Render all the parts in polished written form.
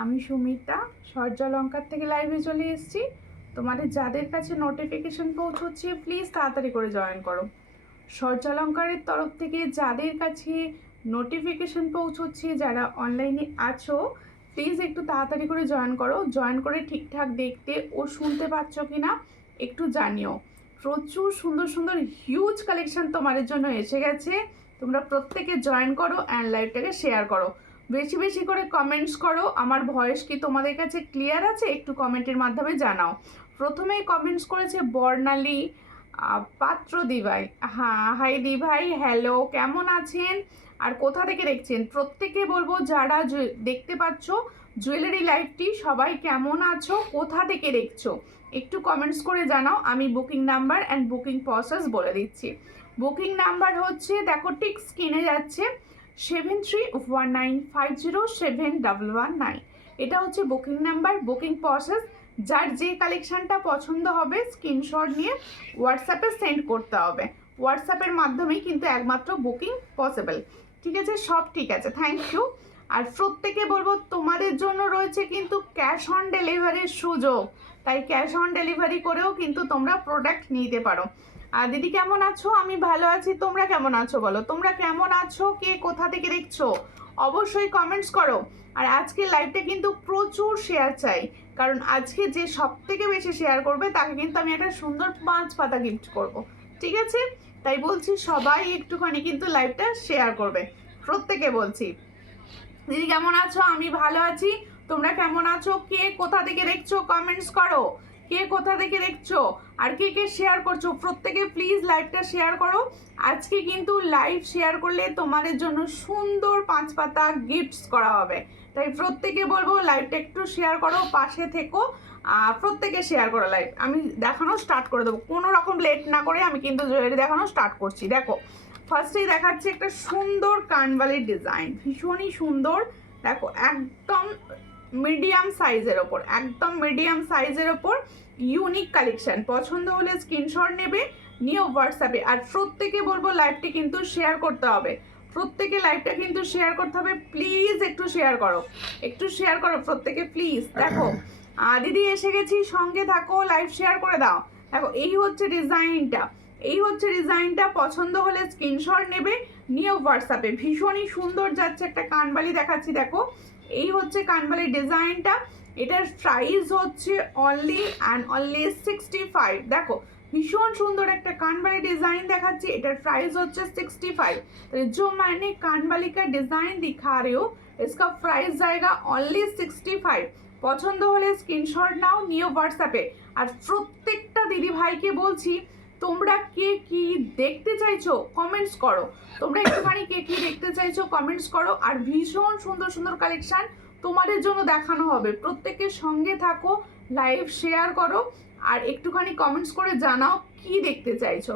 আমি সুমিতা সূর্যালঙ্কার থেকে লাইভে চলে এসেছি। তোমাদের যাদের কাছে নোটিফিকেশন পৌঁছচ্ছে প্লিজ তাড়াতাড়ি করে জয়েন করো। সূর্যালঙ্কারের তরফ থেকে যাদের কাছে নোটিফিকেশন পৌঁছচ্ছে, যারা অনলাইনে আছো প্লিজ একটু তাড়াতাড়ি করে জয়েন করো। জয়েন করে ঠিকঠাক দেখতে ও শুনতে পাচ্ছ কি না একটু জানিও। প্রচুর সুন্দর সুন্দর হিউজ কালেকশন তোমাদের জন্য এসে গেছে। তোমরা প্রত্যেকে জয়েন করো অ্যান্ড লাইভটাকে শেয়ার করো। বেশি বেশি করে কমেন্টস করো। আমার ভয়েস কি তোমাদের কাছে ক্লিয়ার আছে একটু কমেন্টের মাধ্যমে জানাও। প্রথমেই কমেন্টস করেছে বর্ণালী পাত্র দিভাই। হ্যাঁ, হাই দিভাই, হ্যালো, কেমন আছেন আর কোথা থেকে দেখছেন? প্রত্যেকে বলবো যারা দেখতে পাচ্ছ জুয়েলারি লাইভটি, সবাই কেমন আছো, কোথা থেকে দেখছো একটু কমেন্টস করে জানাও। আমি booking number and booking process বলে দিচ্ছি। বুকিং নাম্বার হচ্ছে, দেখো ঠিক স্ক্রিনে যাচ্ছে, 7319507119। এটা হচ্ছে বুকিং নাম্বার। বুকিং প্রসেস, যার যে কালেকশানটা পছন্দ হবে স্ক্রিনশট নিয়ে হোয়াটসঅ্যাপে সেন্ড করতে হবে। হোয়াটসঅ্যাপের মাধ্যমেই কিন্তু একমাত্র বুকিং পসিবল। ঠিক আছে, সব ঠিক আছে, থ্যাংক ইউ। আর প্রত্যেকে বলবো তোমাদের জন্য রয়েছে কিন্তু ক্যাশ অন ডেলিভারির সুযোগ, তাই ক্যাশ অন ডেলিভারি করেও কিন্তু তোমরা প্রোডাক্ট নিতে পারো। আর দিদি কেমন আছো? আমি ভালো আছি, তোমরা কেমন আছো বলো? তোমরা কেমন আছো, কে কোথা থেকে দেখছো অবশ্যই কমেন্টস করো। আর আজকে লাইভটা কিন্তু প্রচুর শেয়ার চাই, কারণ আজকে যে সব থেকে বেশি শেয়ার করবে তাকে কিন্তু আমি একটা সুন্দর 5 পাতা গিফট করব। ঠিক আছে, তাই বলছি সবাই একটুখানি কিন্তু লাইভটা শেয়ার করবে, প্রত্যেকে বলছি। দিদি কেমন আছো? আমি ভালো আছি, তোমরা কেমন আছো, কে কোথা থেকে দেখছো কমেন্টস করো। কে কোথা থেকে দেখছো আর কে কে শেয়ার করছো প্রত্যেকে প্লিজ লাইভটা শেয়ার করো। আজকে কিন্তু লাইভ শেয়ার করলে তোমাদের জন্য সুন্দর 5 পাতা গিফটস করা হবে, তাই প্রত্যেকে বলবো লাইভটা একটু শেয়ার করো, পাশে থেকো, প্রত্যেকে শেয়ার করো। লাইভ আমি দেখানো স্টার্ট করে দেবো, কোনো রকম লেট না করে আমি কিন্তু জুয়েলারি দেখানো স্টার্ট করছি। দেখো ফার্স্টেই দেখাচ্ছি একটা সুন্দর কানবালির ডিজাইন, ভীষণই সুন্দর। দেখো একদম মিডিয়াম সাইজের ওপর, একদম মিডিয়াম সাইজের ওপর ইউনিক কালেকশন। পছন্দ হলে স্ক্রিনশট নেবে, নিয়ে হোয়াটসঅ্যাপে। আর প্রত্যেকে বলবো লাইভটি কিন্তু শেয়ার করতে হবে, প্রত্যেকে লাইভটা কিন্তু শেয়ার করতে হবে। প্লিজ একটু শেয়ার করো, একটু শেয়ার করো প্রত্যেকে প্লিজ। দেখো দিদি এসে গেছি, সঙ্গে থাকো, লাইভ শেয়ার করে দাও। দেখো এই হচ্ছে ডিজাইনটা, এই হচ্ছে ডিজাইনটা। পছন্দ হলে স্ক্রিনশট নেবে, নিয়ে হোয়াটসঅ্যাপে। ভীষণই সুন্দর যাচ্ছে, একটা কানবালি দেখাচ্ছি। দেখো এই হচ্ছে কানবালির ডিজাইনটা। এটার প্রাইস হচ্ছে অনলি অ্যান্ড অনলি 65। দেখো ভীষণ সুন্দর একটা কানবালি ডিজাইন দেখাচ্ছি, এটার প্রাইস হচ্ছে 65। तो जो मैंने कानवाली का डिजाइन दिखा रही हूँ इसका प्राइस जाएगा অনলি 65। পছন্দ হলে স্ক্রিনশট নাও, নিয়ে হোয়াটসঅ্যাপে। আর প্রত্যেকটা দিদি ভাইকে বলছি তোমরা কে কি দেখতে চাইছো কমেন্টস করো, তোমরা একটুখানি কে কি দেখতে চাইছো কমেন্টস করো। আর ভীষণ সুন্দর সুন্দর কালেকশন তোমাদের জন্য দেখানো হবে, প্রত্যেকের সঙ্গে থাকো, লাইভ শেয়ার করো আর একটুখানি কমেন্টস করে জানাও কি দেখতে চাইছো।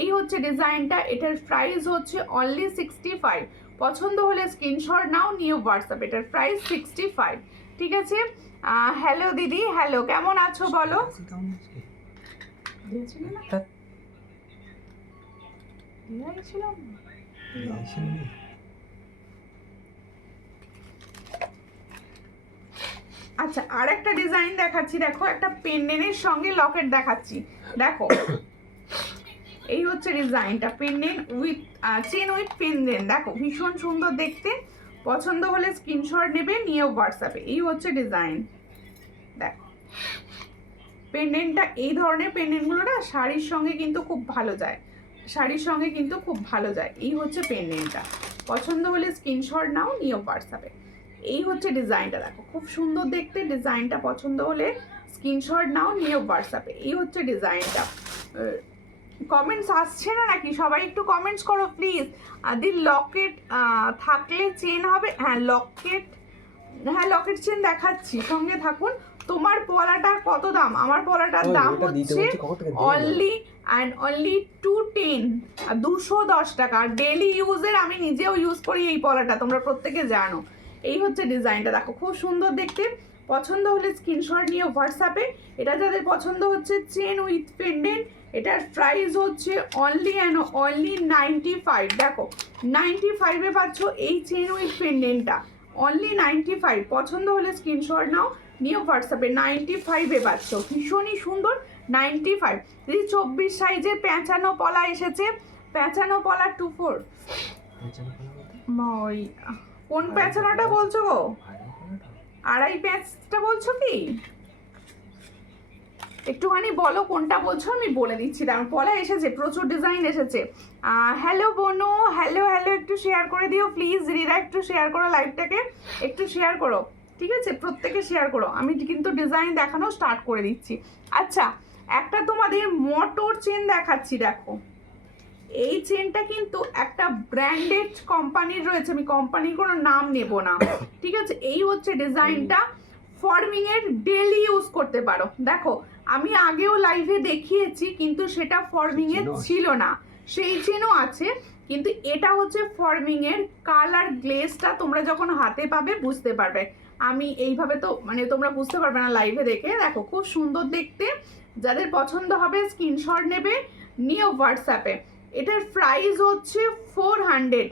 এই হচ্ছে ডিজাইনটা, এটার প্রাইস হচ্ছে অনলি 65। পছন্দ হলে স্ক্রিনশট নাও, নিয়ে হোয়াটসঅ্যাপ। এটার প্রাইস 65। ঠিক আছে, হ্যালো দিদি, হ্যালো, কেমন আছো বলো? আচ্ছা, আর একটা ডিজাইন দেখাচ্ছি। দেখো একটা পেন্ডেন্টের সঙ্গে লকেট দেখাচ্ছি। দেখো এই হচ্ছে ডিজাইনটা, pendant with chain with pendant. দেখো ভীষণ সুন্দর দেখতে। পছন্দ হলে স্ক্রিনশট নেবে, নিয়ে হোয়াটসঅ্যাপে। এই হচ্ছে ডিজাইন। দেখো পেন্ডেন্টটা, এই ধরনের পেন্ডেন্টগুলো না শাড়ির সঙ্গে কিন্তু খুব ভালো যায়, শাড়ির সঙ্গে কিন্তু খুব ভালো যায়। এই হচ্ছে পেন্ডেন্টটা। পছন্দ হলে স্ক্রিনশট নাও, নিয়ে হোয়াটসঅ্যাপে। এই হচ্ছে ডিজাইনটা, দেখো খুব সুন্দর দেখতে। ডিজাইনটা পছন্দ হলে স্ক্রিনশট নাও, নিয়ে হোয়াটসঅ্যাপে। এই হচ্ছে ডিজাইনটা। কমেন্টস আসছে না নাকি? সবাই একটু কমেন্টস করো প্লিজ। দি লকেট থাকলে চেন হবে। হ্যাঁ লকেট, হ্যাঁ লকেট চেন দেখাচ্ছি, সঙ্গে থাকুন। তোমার পলাটা কত দাম? আমার পলাটার দাম হচ্ছে অনলি অ্যান্ড অনলি 210, 210 টাকা। আর ডেলি ইউজের আমি নিজেও ইউজ করি এই পলাটা, তোমরা প্রত্যেকে জানো। এই হচ্ছে ডিজাইনটা, দেখো খুব সুন্দর দেখতে। পছন্দ হলে স্ক্রিনশট নিয়ে হোয়াটসঅ্যাপে। এটা যাদের পছন্দ হচ্ছে চেন উইথ পেন্ডেন্ট, এটার প্রাইস হচ্ছে অনলি অ্যান্ড অনলি 95। দেখো 95-এ পাচ্ছ এই চেন উইথ পেন্ডেন্টটা, অনলি 95। পছন্দ হলে স্ক্রিনশট নাও, নিয়ে হোয়াটসঅ্যাপে 95-এ পাচ্ছ, ভীষণই সুন্দর। 95 দিদি 24 সাইজের পেঁচানো পলা এসেছে, পেঁচানো পলা 24। ওই কোন পেঁচানোটা বলছো গো? আড়াই প্যাঁচটা বলছো কি? একটুখানি বলো কোনটা বলছো, আমি বলে দিচ্ছি। তেমন পলা এসেছে, প্রচুর ডিজাইন এসেছে। হ্যালো বনু, হ্যালো হ্যালো, একটু শেয়ার করে দিও প্লিজ। রিরা একটু শেয়ার করো, লাইভটাকে একটু শেয়ার করো, ঠিক আছে? প্রত্যেকে শেয়ার করো। আমি কিন্তু ডিজাইন দেখানো স্টার্ট করে দিচ্ছি। আচ্ছা, একটা তোমাদের মোটর চেন দেখাচ্ছি, দেখো। এই চেনটা কিন্তু একটা ব্র্যান্ডেড কোম্পানির রয়েছে, আমি কোম্পানির কোনো নাম নেব না, ঠিক আছে? এই হচ্ছে ডিজাইনটা, ফর্মিং এর ডেলি ইউজ করতে পারো। দেখো আমি আগেও লাইভে দেখিয়েছি, কিন্তু সেটা ফর্মিং এর ছিল না, সেই চেনও আছে, কিন্তু এটা হচ্ছে ফর্মিং এর। কালার গ্লেজটা তোমরা যখন হাতে পাবে বুঝতে পারবে, আমি এইভাবে তো মানে তোমরা বুঝতে পারবে না লাইভে দেখে। দেখো খুব সুন্দর দেখতে, যাদের পছন্দ হবে স্ক্রিনশট নেবে, নিয়ে হোয়াটসঅ্যাপে। এটার প্রাইস হচ্ছে 400,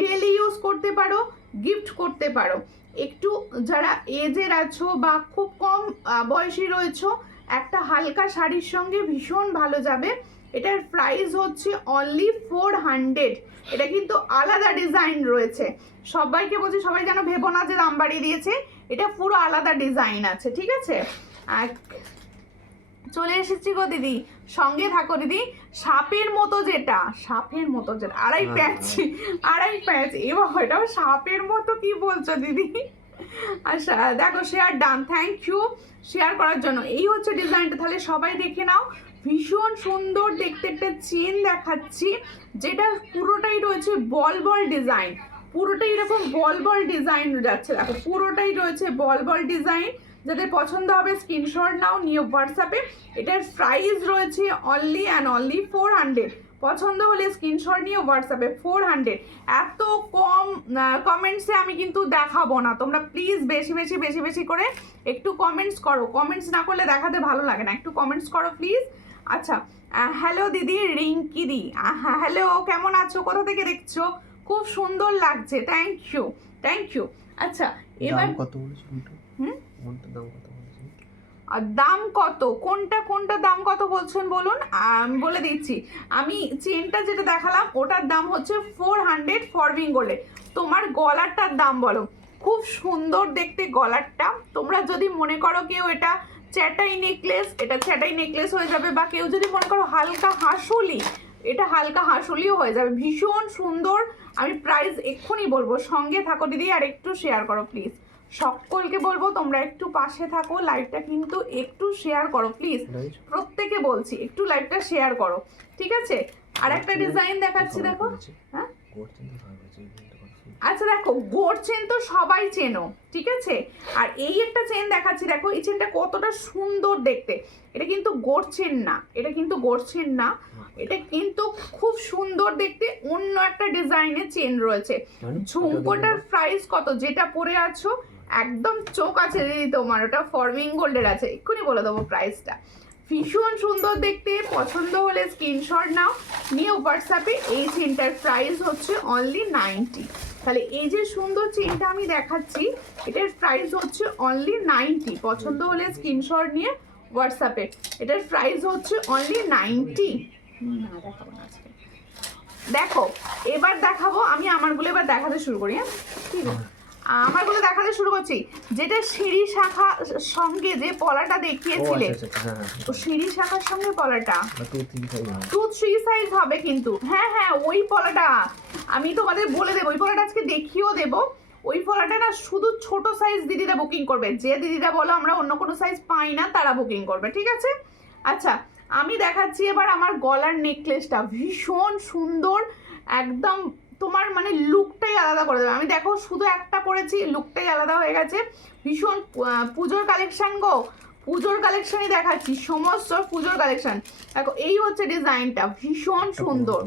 ডেলি ইউজ করতে পারো, গিফট করতে পারো। একটু যারা এজের আছো বা খুব কম বয়সী রয়েছো, একটা হালকা শাড়ির সঙ্গে ভীষণ ভালো যাবে। এটার প্রাইস হচ্ছে অনলি 400। এটা কিন্তু আলাদা ডিজাইন রয়েছে, সবাইকে বলছি সবাই যেন ভেবো না যে দাম বাড়িয়ে দিয়েছে, এটা পুরো আলাদা ডিজাইন আছে, ঠিক আছে? চলে এসেছি গো দিদি, সঙ্গে থাকো দিদি। সাপের মতো যেটা, সাপের মতো যেটা আড়াই প্যাচ, আড়াই প্যাচ, এবার এটাও সাপের মতো, কি বলছো দিদি? আচ্ছা দেখো, share done, thank you share করার জন্য। এই হচ্ছে ডিজাইনটা, তাহলে সবাই দেখে নাও। ভীষণ সুন্দর দেখতে একটা চেন দেখাচ্ছি, যেটা পুরোটাই রয়েছে বল বল ডিজাইন, পুরোটাই এরকম বল বল ডিজাইন যাচ্ছে। দেখো পুরোটাই রয়েছে বল বল ডিজাইন। যাদের পছন্দ হবে স্ক্রিনশট নাও, নিয়ে হোয়াটসঅ্যাপে। এটার প্রাইস রয়েছে অনলি অ্যান্ড অনলি 400। পছন্দ হলে স্ক্রিনশট নিয়ে হোয়াটসঅ্যাপে 400। এত কম কমেন্টসে আমি কিন্তু দেখাবো না, তোমরা প্লিজ বেশি বেশি বেশি বেশি করে একটু কমেন্টস করো, কমেন্টস না করলে দেখাতে ভালো লাগে না, একটু কমেন্টস করো প্লিজ। আচ্ছা, হ্যালো দিদি, রিঙ্কি দি, হ্যালো, কেমন আছো, কোথা থেকে দেখছো? খুব সুন্দর লাগছে, থ্যাংক ইউ, থ্যাংক ইউ। আচ্ছা এবার কত বলছো? আর দাম কত, কোনটা কোনটা দাম কত বলছেন বলুন, আমি বলে দিচ্ছি। আমি চেনটা যেটা দেখালাম ওটার দাম হচ্ছে 400 ফরবিং গোল্ডে। তোমার গলারটার দাম বলো, খুব সুন্দর দেখতে গলারটা। তোমরা যদি মনে করো কেউ এটা চ্যাটাই নেকলেস, এটা চ্যাটাই নেকলেস হয়ে যাবে, বা কেউ যদি মনে করো হালকা হাঁসুলি, এটা হালকা হাঁসুলিও হয়ে যাবে, ভীষণ সুন্দর। আমি প্রাইস এক্ষুনি বলবো, সঙ্গে থাকো দিদি, আর একটু শেয়ার করো প্লিজ। সকলকে বলবো তোমরা একটু পাশে থাকো, লাইভটা কিন্তু একটু শেয়ার করো প্লিজ, প্রত্যেকে বলছি একটু লাইভটা শেয়ার করো, ঠিক আছে? আর একটা ডিজাইন দেখাচ্ছি, দেখো। হ্যাঁ আচ্ছা দেখো, গোট চেন তো সবাই চেনো, ঠিক আছে? আর এই একটা চেন দেখাচ্ছি, দেখো এই চেনটা কতটা সুন্দর দেখতে। এটা কিন্তু গোট চেন না, এটা কিন্তু গোট চেন না, এটা কিন্তু খুব সুন্দর দেখতে, অন্য একটা ডিজাইনের চেন রয়েছে। ঝুমকোটার প্রাইস কত, যেটা পরে আছো একদম চোখ আছে দিদি তোমার, ওটা ফর্মিং গোল্ডের আছে, এক্ষুনি বলে দেবো প্রাইসটা। ভীষণ সুন্দর দেখতে, পছন্দ হলে স্ক্রিনশট নাও, নিয়ে হোয়াটসঅ্যাপে। এই চেনটার প্রাইস হচ্ছে অনলি 90। তাহলে এই যে সুন্দর চেনটা আমি দেখাচ্ছি, এটার প্রাইস হচ্ছে অনলি 90। পছন্দ হলে স্ক্রিনশট নিয়ে হোয়াটসঅ্যাপে। এটার প্রাইস হচ্ছে অনলি 90। না দেখাবো না আজকে, দেখো এবার দেখাবো আমি আমারগুলো, এবার দেখাতে শুরু করি। হ্যাঁ ঠিক আছে, আমারগুলো দেখাতে শুরু করছি। যেটা সিঁড়ি শাখা সঙ্গে যে পলাটা দেখিয়েছিলে, তো সিঁড়ি শাখার সঙ্গে পলাটা 2-3 সাইজ হবে কিন্তু। হ্যাঁ হ্যাঁ, ওই পলাটা আমি তোমাদের বলে দেবো, ওই পলাটা আজকে দেখিয়েও দেবো। ওই পলাটা না শুধু ছোট সাইজ দিদিরা বুকিং করবে, যে দিদিরা বলো আমরা অন্য কোনো সাইজ পাই না তারা বুকিং করবে, ঠিক আছে? আচ্ছা আমি দেখাচ্ছি এবার আমার গলার নেকলেসটা, ভীষণ সুন্দর একদম, তোমার মানে লুকটাই আলাদা করে দেবে। আমি দেখো শুধু একটা পরেছি, লুকটাই আলাদা হয়ে গেছে, ভীষণ পুজোর কালেকশন গো, পুজোর কালেকশনই দেখাচ্ছি, সমস্ত পুজোর কালেকশন। দেখো এই হচ্ছে ডিজাইনটা, ভীষণ সুন্দর।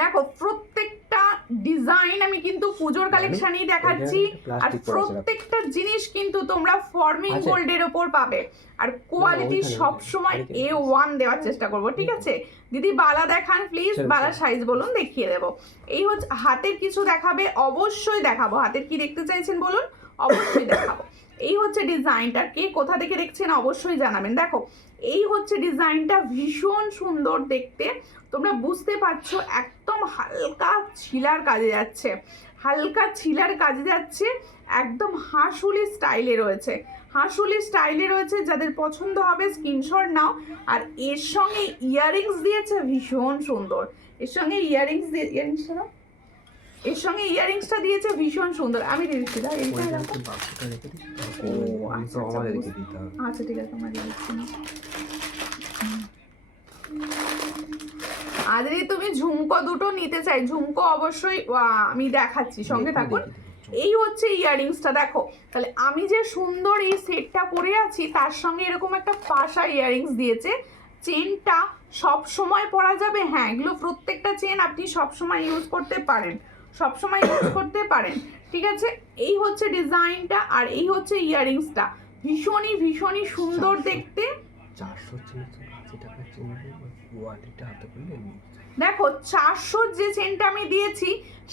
দেখো প্রত্যেকটা ডিজাইন আমি কিন্তু পুজোর কালেকশনই দেখাচ্ছি, আর প্রত্যেকটা জিনিস কিন্তু তোমরা ফর্মিং গোল্ডের ওপর পাবে, আর কোয়ালিটি সবসময় A1 দেওয়ার চেষ্টা করবো, ঠিক আছে? দিদি বালা দেখান প্লিজ, বালা সাইজ বলুন, দেখিয়ে দেবো। এই হচ্ছে হাতের কিছু দেখাবে, অবশ্যই দেখাবো। হাতের কি দেখতে চাইছেন বলুন, অবশ্যই দেখাবো। এই হচ্ছে ডিজাইনটা, কে কোথা থেকে দেখছেন অবশ্যই জানাবেন। দেখো এই হচ্ছে ডিজাইনটা, ভীষণ সুন্দর দেখতে, তোমরা বুঝতে পারছো একদম হালকা ছিলার কাজে যাচ্ছে, হালকা ছিলার কাজে যাচ্ছে, একদম হাঁসুলি স্টাইলে রয়েছে, হাঁসুলি স্টাইলে রয়েছে। যাদের পছন্দ হবে স্ক্রিনশট নাও। আর এর সঙ্গে ইয়াররিংস দিয়েছে ভীষণ সুন্দর, এর সঙ্গে এর সঙ্গে ইয়াররিংসটা দিয়েছে ভীষণ সুন্দর। আমি দিচ্ছি না, আচ্ছা ঠিক আছে, আমার দিচ্ছি না। আর যদি তুমি ঝুমকো দুটো নিতে চাই, ঝুমকো অবশ্যই আমি দেখাচ্ছি, সঙ্গে থাকুন। এই হচ্ছে ইয়াররিংসটা, দেখো তাহলে আমি যে সুন্দর এই সেটটা পরে আছি, তার সঙ্গে এরকম একটা পাশা ইয়াররিংস দিয়েছে। চেনটা সব সময় পরা যাবে, হ্যাঁ এগুলো প্রত্যেকটা চেন আপনি সব সময় ইউজ করতে পারেন, সব সময় ইউজ করতে পারেন, ঠিক আছে? এই হচ্ছে ডিজাইনটা, আর এই হচ্ছে ইয়াররিংসটা, ভীষণই ভীষণই সুন্দর দেখতে। দেখো 400 যে চেনটা আমি দিয়েছি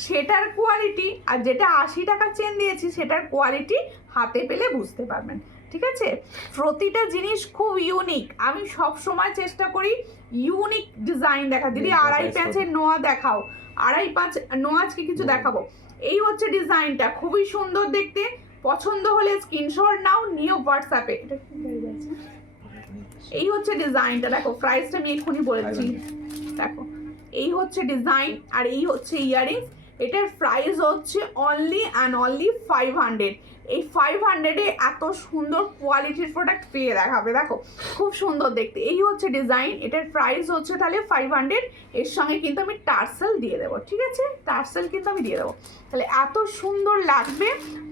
সেটার কোয়ালিটি, আর যেটা 80 টাকার চেন দিয়েছি সেটার কোয়ালিটি হাতে পেলে বুঝতে পারবেন, ঠিক আছে? প্রতিটা জিনিস খুব ইউনিক, আমি সব সময় চেষ্টা করি ইউনিক ডিজাইন দেখা। দিদি আড়াই প্যাঁচের নোয়া দেখাও, আড়াই পাঁচ নোয়া আজকে কিছু দেখাবো। এই হচ্ছে ডিজাইনটা, খুবই সুন্দর দেখতে, পছন্দ হলে স্ক্রিনশট নাও, নিয়ে হোয়াটসঅ্যাপে। এটা কি হয়ে গেছে? এই হচ্ছে ডিজাইনটা, দেখো প্রাইসটা আমি এক্ষুনি বলেছি, দেখো এই হচ্ছে ডিজাইন, আর এই হচ্ছে ইয়াররিংস। এটার প্রাইস হচ্ছে অনলি অ্যান্ড অনলি 500। এই 500-এ এত সুন্দর কোয়ালিটির প্রোডাক্ট পেয়ে দেখাবে, দেখো খুব সুন্দর দেখতে। এই হচ্ছে ডিজাইন, এটার প্রাইস হচ্ছে তাহলে 500। এর সঙ্গে কিন্তু আমি টার্সেল দিয়ে দেবো, ঠিক আছে? টার্সেল কিন্তু আমি দিয়ে দেবো, তাহলে এত সুন্দর লাগবে।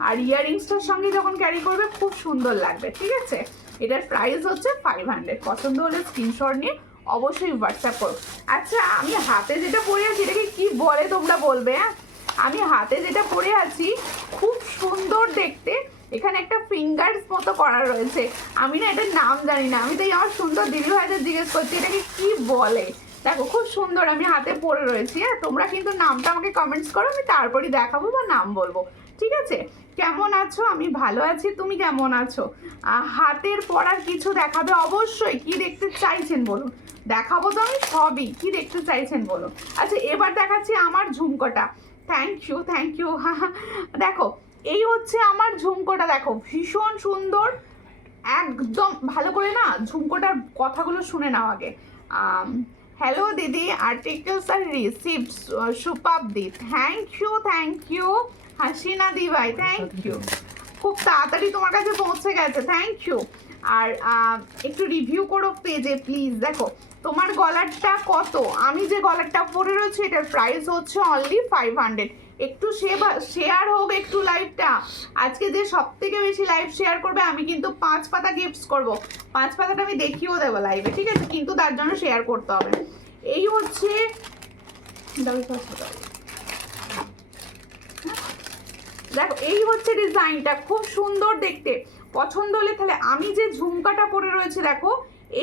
আর ইয়াররিংসটার সঙ্গে যখন ক্যারি করবে খুব সুন্দর লাগবে, ঠিক আছে? এটার প্রাইস হচ্ছে 500। পছন্দ হলে স্ক্রিনশট নিয়ে অবশ্যই হোয়াটসঅ্যাপ করো। আচ্ছা আমি হাতে যেটা পরে আছি এটাকে কি বলে তোমরা বলবে, হ্যাঁ? আমি হাতে যেটা পরে আছি খুব সুন্দর দেখতে, এখানে একটা ফিঙ্গার্স মতো করা রয়েছে, আমি না এটার নাম জানি না, আমি তাই আমার সুন্দর দিদি ভাইদের জিজ্ঞেস করছি এটাকে কি বলে। দেখো খুব সুন্দর আমি হাতে পরে রয়েছি, হ্যাঁ? তোমরা কিন্তু নামটা আমাকে কমেন্টস করো, আমি তারপরই দেখাবো বা নাম বলবো, ঠিক আছে? কেমন আছো? আমি ভালো আছি, তুমি কেমন আছো? হাতের পরার কিছু দেখাবে অবশ্যই, কি দেখতে চাইছেন বলুন, দেখাবো তো আমি সবই, কি দেখতে চাইছেন বলুন। আচ্ছা এবার দেখাচ্ছি আমার ঝুমকোটা, থ্যাংক ইউ থ্যাংক ইউ। দেখো এই হচ্ছে আমার ঝুমকোটা, দেখো ভীষণ সুন্দর, একদম ভালো করে না ঝুমকোটার কথাগুলো শুনে নাও আগে। হ্যালো দিদি, আর্টিকেলস আর রিসিভড সুপার দি, থ্যাংক ইউ হাসিনা দি ভাই, থ্যাংক ইউ, খুব তাড়াতাড়ি তোমার কাছে পৌঁছে গেছে, থ্যাংক ইউ। আর একটু রিভিউ করো পেজে প্লিজ। দেখো তোমার গলারটা কত, আমি যে গলারটা পরে রয়েছে এটার প্রাইস হচ্ছে অনলি 500। একটু শেয়ার হোক একটু লাইভটা, আজকে যে সব থেকে বেশি লাইভ শেয়ার করবে আমি কিন্তু 5 পাতা গিফটস করব, 5 পাতাটা আমি দেখিয়েও দেবো লাইভে, ঠিক আছে? কিন্তু তার জন্য শেয়ার করতে হবে। এই হচ্ছে দেখো এই হচ্ছে ডিজাইনটা, খুব সুন্দর দেখতে, পছন্দ হলে তাহলে আমি যে ঝুমকাটা পরে রয়েছে দেখো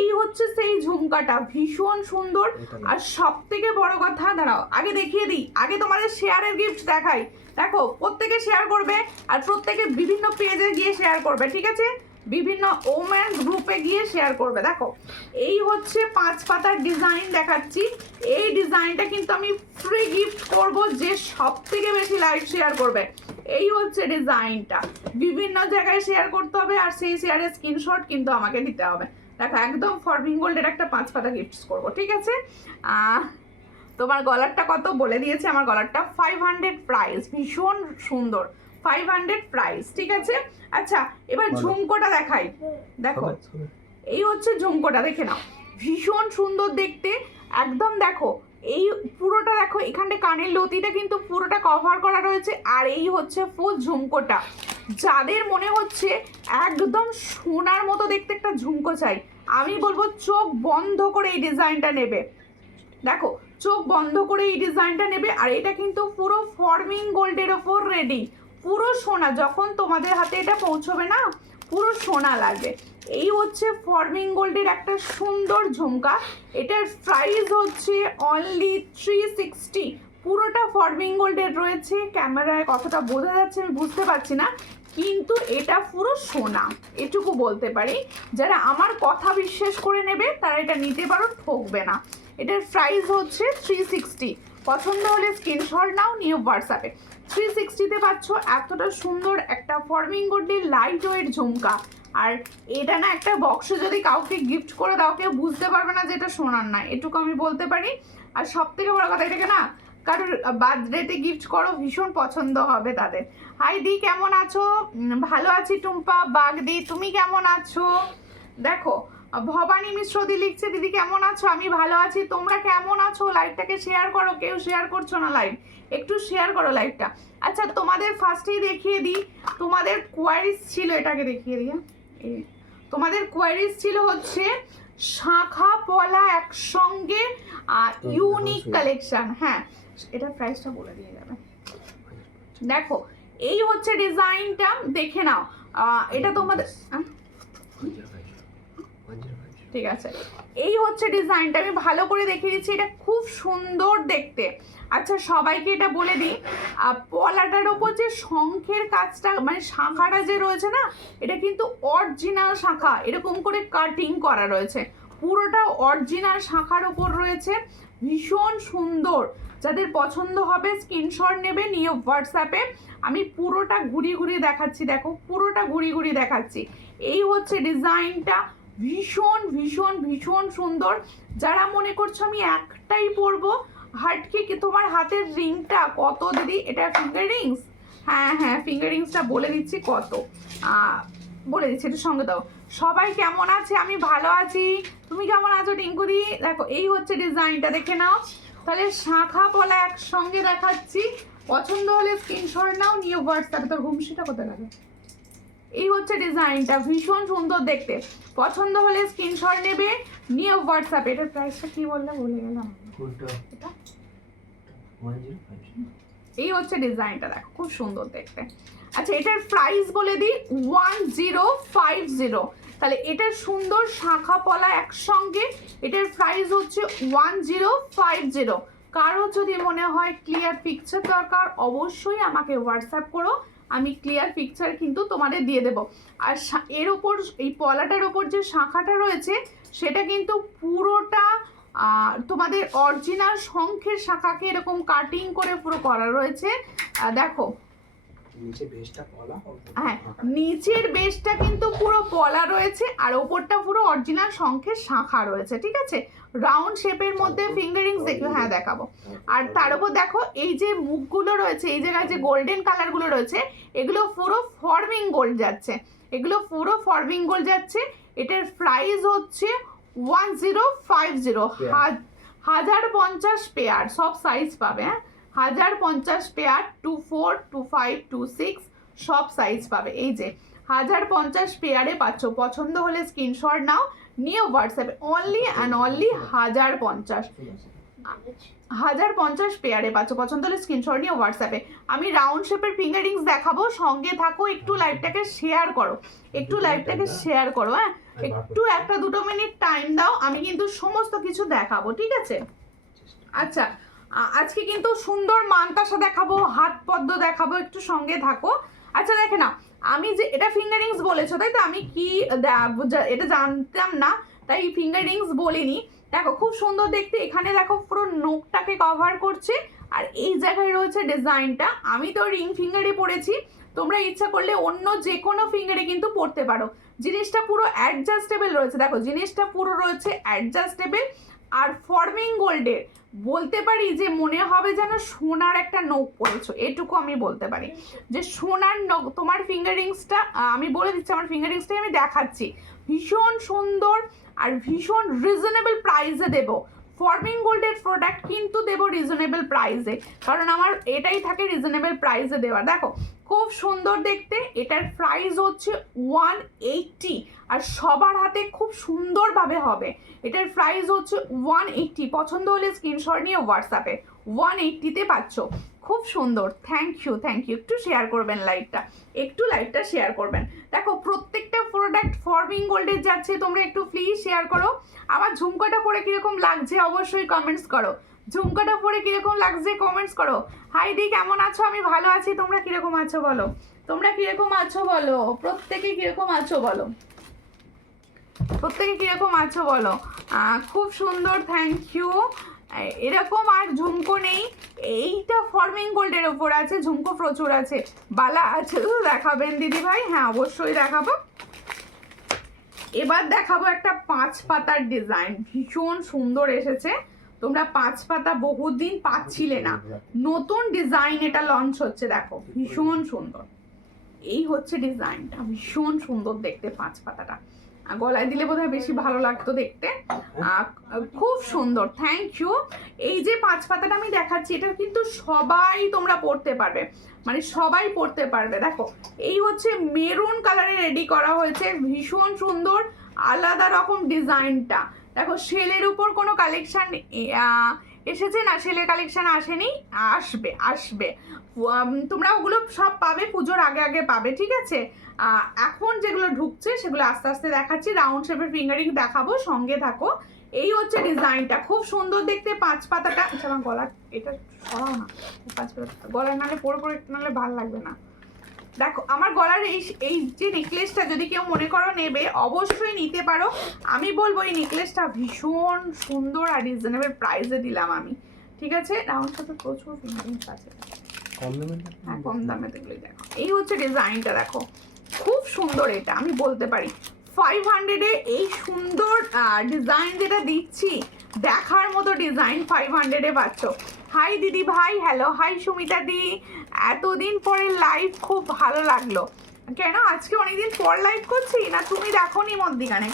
এই হচ্ছে সেই ঝুমকাটা, ভীষণ সুন্দর। আর সব থেকে বড় কথা, দাঁড়াও আগে দেখিয়ে দিই, আগে তোমাদের শেয়ারের গিফট দেখাই। দেখো প্রত্যেকে শেয়ার করবে, আর প্রত্যেকে বিভিন্ন পেজে গিয়ে শেয়ার করবে, ঠিক আছে? বিভিন্ন ওমেন গ্রুপে গিয়ে শেয়ার করবে। দেখো এই হচ্ছে 5 পাতার ডিজাইন দেখাচ্ছি, এই ডিজাইনটা কিন্তু আমি ফ্রি গিফট করব যে সব থেকে বেশি লাইভ শেয়ার করবে। এই হচ্ছে ডিজাইনটা, বিভিন্ন জায়গায় শেয়ার করতে হবে, আর সেই শেয়ারের স্ক্রিনশট কিন্তু আমাকে দিতে হবে। দেখো একদম ফরবিং গোল্ডের একটা 5 পাতা গিফট করবো, ঠিক আছে? তোমার গলারটা কত বলে দিয়েছে, আমার গলারটা 500 প্রাইস, ভীষণ সুন্দর, 500 প্রাইস, ঠিক আছে? আচ্ছা এবার ঝুমকোটা দেখাই, দেখো এই হচ্ছে ঝুমকোটা, দেখে নাও ভীষণ সুন্দর দেখতে, একদম দেখো এই পুরোটা দেখো, এখানে কানের লতিটা কিন্তু পুরোটা কভার করা রয়েছে, আর এই হচ্ছে ফুল ঝুমকোটা। যাদের মনে হচ্ছে একদম সোনার মতো দেখতে একটা ঝুমকো চাই, আমি বলবো চোখ বন্ধ করে এই ডিজাইনটা নেবে। দেখো চোখ বন্ধ করে এই ডিজাইনটা নেবে। আর এটা কিন্তু পুরো ফর্মিং গোল্ডের ওপর রেডি, পুরো সোনা। যখন তোমাদের হাতে এটা পৌঁছবে না পুরো সোনা লাগবে। এই হচ্ছে ফর্মিং গোল্ডের একটা সুন্দর ঝুমকা। এটার প্রাইস হচ্ছে অনলি 360। পুরোটা ফর্মিং গোল্ডের রয়েছে। ক্যামেরায় কতটা বোঝা যাচ্ছে আমি বুঝতে পারছি না, কিন্তু এটা পুরো সোনা, এটুকু বলতে পারি। যারা আমার কথা বিশ্বাস করে নেবে তারা এটা নিতে পারো, ঠকবে না। এটার প্রাইস হচ্ছে 360। পছন্দ হলে স্ক্রিনশট নাও, নিউ হোয়াটসঅ্যাপে। 360-তে পাচ্ছ এতটা সুন্দর একটা ফর্মিং গোল্ডের লাইট ওয়েট ঝুমকা। আর এটা না একটা বক্সে যদি কাউকে গিফট করে দাও কেউ বুঝতে পারবে না যে এটা সোনার না, এটুকু আমি বলতে পারি। আর সব থেকে বড় কথা, এটাকে না কারোর বার্থডেতে গিফট করো, ভীষণ পছন্দ হবে তাদের। হাই দি, কেমন আছো? ভালো আছি টুম্পা। বাগদি, তুমি কেমন আছো? দেখো ভবানী মিশ্রদি লিখছে, দিদি কেমন আছো? আমি ভালো আছি, তোমরা কেমন আছো? লাইভটাকে শেয়ার করো, কেউ শেয়ার করছো না লাইভ, একটু শেয়ার করো লাইভটা। আচ্ছা তোমাদের ফার্স্টেই দেখিয়ে দিই, তোমাদের কোয়ারিজ ছিল, এটাকে দেখিয়ে দিই। তোমাদের কোয়ারিজ ছিল হচ্ছে শাখা পলা একসঙ্গে ইউনিক কালেকশন। হ্যাঁ, এটার প্রাইসটা বলে দিয়ে যাবে। দেখো এই হচ্ছে ডিজাইনটা, দেখে নাও। এটা তোমাদের ঠিক আছে, এই হচ্ছে ডিজাইনটা, আমি ভালো করে দেখিয়ে দিচ্ছি। এটা খুব সুন্দর দেখতে। আচ্ছা সবাইকে এটা বলে দিই, পলাটার ওপর যে শঙ্খের কাজটা মানে শাখাটা যে রয়েছে না, এটা কিন্তু অরিজিনাল শাখা, এরকম করে কাটিং করা রয়েছে, পুরোটা অরিজিনাল শাখার ওপর রয়েছে। ভীষণ সুন্দর, যাদের পছন্দ হবে স্ক্রিনশট নেবে, নিয়ে হোয়াটসঅ্যাপে। আমি পুরোটা ঘুরিয়ে ঘুরিয়ে দেখাচ্ছি, দেখো পুরোটা ঘুরিয়ে ঘুরিয়ে দেখাচ্ছি। এই হচ্ছে ডিজাইনটা, ভীষণ ভীষণ ভীষণ সুন্দর। যারা মনে করছো আমি একটাই পরবো, হাটকে কি তোমার হাতের রিংটা কত দিদি? এটা ফিঙ্গার রিংস, হ্যাঁ হ্যাঁ ফিঙ্গার রিংসটা বলে দিচ্ছি কত, বলে দিচ্ছি, একটু সঙ্গে দাও। সবাই কেমন আছে? আমি ভালো আছি, তুমি কেমন আছো টিঙ্কুদি? দেখো এই হচ্ছে ডিজাইনটা, দেখে নাও। তাহলে শাখা পলা একসঙ্গে দেখাচ্ছি, পছন্দ হলে স্ক্রিনশট নাও, নিয়ে হোয়াটসঅ্যাপে। তোর ঘুমসিটা কোথায় লাগে? এই হচ্ছে ডিজাইনটা, ভীষণ সুন্দর দেখতে। পছন্দ হলে স্ক্রিনশট নেবে, নিয়ে হোয়াটসঅ্যাপে। এটার প্রাইসটা কি বললে ভুলে গেলাম। এই হচ্ছে ডিজাইনটা, দেখো খুব সুন্দর দেখতে। আচ্ছা এটার প্রাইস বলে দিই 1050। তাহলে এটার সুন্দর শাখা পলা একসঙ্গে, এটার প্রাইস হচ্ছে 1050। কারো যদি মনে হয় ক্লিয়ার পিকচার দরকার, অবশ্যই আমাকে হোয়াটসঅ্যাপ করো, আমি ক্লিয়ার পিকচার কিন্তু তোমাদের দিয়ে দেবো। আর এর ওপর এই পলাটার ওপর যে শাখাটা রয়েছে সেটা কিন্তু পুরোটা তোমাদের অরিজিনাল শঙ্খের শাখাকে এরকম কাটিং করে পুরো করা রয়েছে। দেখো হ্যাঁ, নিচের বেসটা কিন্তু পুরো পলা রয়েছে, আর ওপরটা পুরো অরিজিনাল শঙ্খের শাখা রয়েছে, ঠিক আছে। রাউন্ড শেপের মধ্যে ফিঙ্গারিংস দেখো, হ্যাঁ দেখাবো। আর তার উপর দেখো এই যে মুখগুলো রয়েছে, এই জায়গায় যে গোল্ডেন কালারগুলো রয়েছে, এগুলো পুরো ফর্মিং গোল্ড যাচ্ছে, এগুলো পুরো ফর্মিং গোল্ড যাচ্ছে। এটার প্রাইস হচ্ছে 1050। 1050 পেয়ার, সব সাইজ পাবে। হ্যাঁ 1050 পেয়ার, 24, 25, 26 সব সাইজ পাবে। এই যে 1050 পেয়ারে পাচ্ছ। পছন্দ হলে স্ক্রিনশট নাও, নিয়ে হোয়াটসঅ্যাপে। অনলি অ্যান্ড অনলি 1050 পেয়ারে পাচ্ছ। পছন্দ হলে স্ক্রিনশট নিয়ে হোয়াটসঅ্যাপে। আমি রাউন্ড শেপের ফিঙ্গারিংস দেখাবো, সঙ্গে থাকো, একটু লাইভটাকে শেয়ার করো, একটু লাইভটাকে শেয়ার করো। হ্যাঁ একটু 1-2 মিনিট টাইম দাও, আমি কিন্তু সমস্ত কিছু দেখাবো, ঠিক আছে। আচ্ছা আজকে কিন্তু সুন্দর মানতাসা দেখাবো, হাত পদ্ম দেখাবো, একটু সঙ্গে থাকো। আচ্ছা দেখে না, আমি যে এটা ফিঙ্গারিংস বলেছো তাই তো, আমি কি এটা জানতাম না তাই ফিঙ্গারিংস বলিনি। দেখো খুব সুন্দর দেখতে, এখানে দেখো পুরো নোকটাকে কভার করছে, আর এই জায়গায় রয়েছে ডিজাইনটা। আমি তো রিং ফিঙ্গারে পরেছি, তোমরা ইচ্ছা করলে অন্য যে কোনো ফিঙ্গারে কিন্তু পরতে পারো। জিনিসটা পুরো অ্যাডজাস্টেবল রয়েছে, দেখো জিনিসটা পুরো রয়েছে অ্যাডজাস্টেবল। আর ফর্মিং গোল্ডের বলতে পারি যে মনে হবে যেন সোনার একটা নখ পড়েছো, এটুকু আমি বলতে পারি যে সোনার নখ। তোমার ফিঙ্গারিংসটা আমি বলে দিচ্ছি, আমার ফিঙ্গারিংসটাই আমি দেখাচ্ছি, ভীষণ সুন্দর আর ভীষণ রিজনেবল প্রাইসে দেবো। ফর্মিং গোল্ডের প্রোডাক্ট কিন্তু দেবো রিজনেবল প্রাইসে, কারণ আমার এটাই থাকে রিজনেবল প্রাইসে দেওয়া। দেখো খুব সুন্দর দেখতে, এটার প্রাইস হচ্ছে 180, আর সবার হাতে খুব সুন্দরভাবে হবে। এটার প্রাইস হচ্ছে 180, পছন্দ হলে স্ক্রিনশট নিয়ে হোয়াটসঅ্যাপে 180-তে পাচ্ছ। খুব সুন্দর, থ্যাংক ইউ। একটু শেয়ার করবেন লাইভটা শেয়ার করবেন। দেখো প্রত্যেকটা প্রোডাক্ট ফর্মিং গোল্ডের যাচ্ছে, তোমরা একটু প্লিজ শেয়ার করো। আমার ঝুমকাটা পরে কিরকম লাগছে অবশ্যই কমেন্টস করো। ঝুমকাটা পরে কিরকম লাগছে কমেন্টস করো। হাই দি, কেমন আছো? আমি ভালো আছি, তোমরা কিরকম আছো বলো। প্রত্যেকে কিরকম আছো বলো। খুব সুন্দর, থ্যাংক ইউ। এরকম আর ঝুমকো নেই, এইটা ফর্মিং গোল্ডের ওপর আছে, ঝুমকো প্রচুর আছে। বালা আছে তো দেখাবেন দিদি ভাই? হ্যাঁ অবশ্যই দেখাবো। এবার দেখাবো একটা 5 পাতার ডিজাইন, ভীষণ সুন্দর এসেছে। তোমরা 5 পাতা বহুদিন পাচ্ছিলে না, নতুন ডিজাইন এটা লঞ্চ হচ্ছে। দেখো ভীষণ সুন্দর, এই হচ্ছে ডিজাইনটা, ভীষণ সুন্দর দেখতে। 5 পাতাটা গলায় দিলে বোধহয় বেশি ভালো লাগতো দেখতে। খুব সুন্দর, থ্যাংক ইউ। এই যে 5 পাতাটা আমি দেখাচ্ছি, এটা কিন্তু সবাই তোমরা পড়তে পারবে, মানে সবাই পড়তে পারবে। দেখো এই হচ্ছে মেরুন কালারে রেডি করা হয়েছে, ভীষণ সুন্দর আলাদা রকম ডিজাইনটা। দেখো সেলের উপর কোনো কালেকশন এসেছে না, সেলের কালেকশন আসেনি, আসবে। তোমরা ওগুলো সব পাবে, পুজোর আগে পাবে, ঠিক আছে? এখন যেগুলো ঢুকছে সেগুলো আস্তে আস্তে দেখাচ্ছি। রাউন্ড শেপের ফিঙ্গারিং দেখাবো, সঙ্গে থাকো। এই হচ্ছে ডিজাইনটা, খুব সুন্দর দেখতে। 5 পাতাটা, আচ্ছা আমার গলা এটা সরাও না, 5 পাতা গলায় নালে পরে নালে ভালো লাগবে না। দেখো আমার গলার এই যে নেকলেসটা যদি কেউ মনে করো নেবে, অবশ্যই নিতে পারো। আমি বলবো এই নেকলেসটা ভীষণ সুন্দর আর রিজনেবল প্রাইসে দিলাম আমি, ঠিক আছে? রাউন্ড শেপে প্রচুর ফিঙ্গারিংস আছে, কম দামে দেখলে। দেখো এই হচ্ছে ডিজাইনটা, দেখো খুব সুন্দর। এটা আমি বলতে পারি 500-এ এই সুন্দর ডিজাইন যেটা দিচ্ছি, দেখার মতো ডিজাইন 500-এ পাচ্ছ। হাই দিদি ভাই, হ্যালো, হাই সুমিতা দি, এতদিন পরে লাইভ, খুব ভালো লাগলো। কেন আজকে অনেকদিন পর লাইভ করছি না? তুমি দেখো নি মধ্যিখানে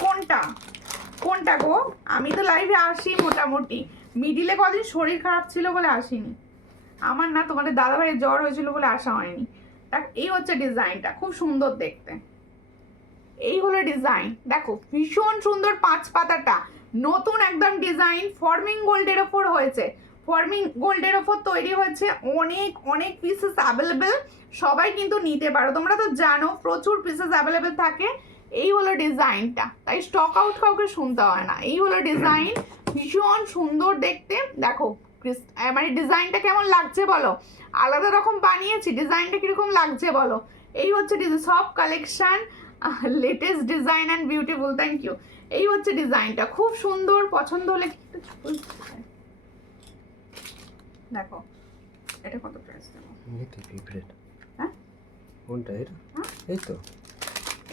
কোনটা গো? আমি তো লাইভে আসি মোটামুটি, মিডিলে কদিন শরীর খারাপ ছিল বলে আসিনি। আমার না, তোমাদের দাদা ভাইয়ের জ্বর হয়েছিল বলে আসা হয়নি। এই হচ্ছে ডিজাইনটা, খুব সুন্দর দেখতে। এই হলো ডিজাইন, দেখো ভীষণ সুন্দর। 5 পাতাটা নতুন একদম ডিজাইন, ফর্মিং গোল্ডের ওপর হয়েছে। ফর্মিং গোল্ডের ওপর তৈরি হয়েছে, অনেক পিসেস অ্যাভেলেবেল, সবাই কিন্তু নিতে পারো। তোমরা তো জানো প্রচুর পিসেস অ্যাভেলেবেল থাকে। এই হলো ডিজাইনটা, তাই স্টক আউট কাউকে শুনতে হয় না। এই হলো ডিজাইন, ভীষণ সুন্দর দেখতে। দেখো মানে ডিজাইনটা কেমন লাগছে বলো, আলাদা রকম বানিয়েছি, ডিজাইনটা কিরকম লাগছে বলো। এই হচ্ছে সব collection, latest design and beautiful, thank you. এই হচ্ছে ডিজাইনটা, খুব সুন্দর। পছন্দ হলে দেখো এটা কত প্রাইস দেবো। হ্যাঁ কোনটা এটা? এই তো,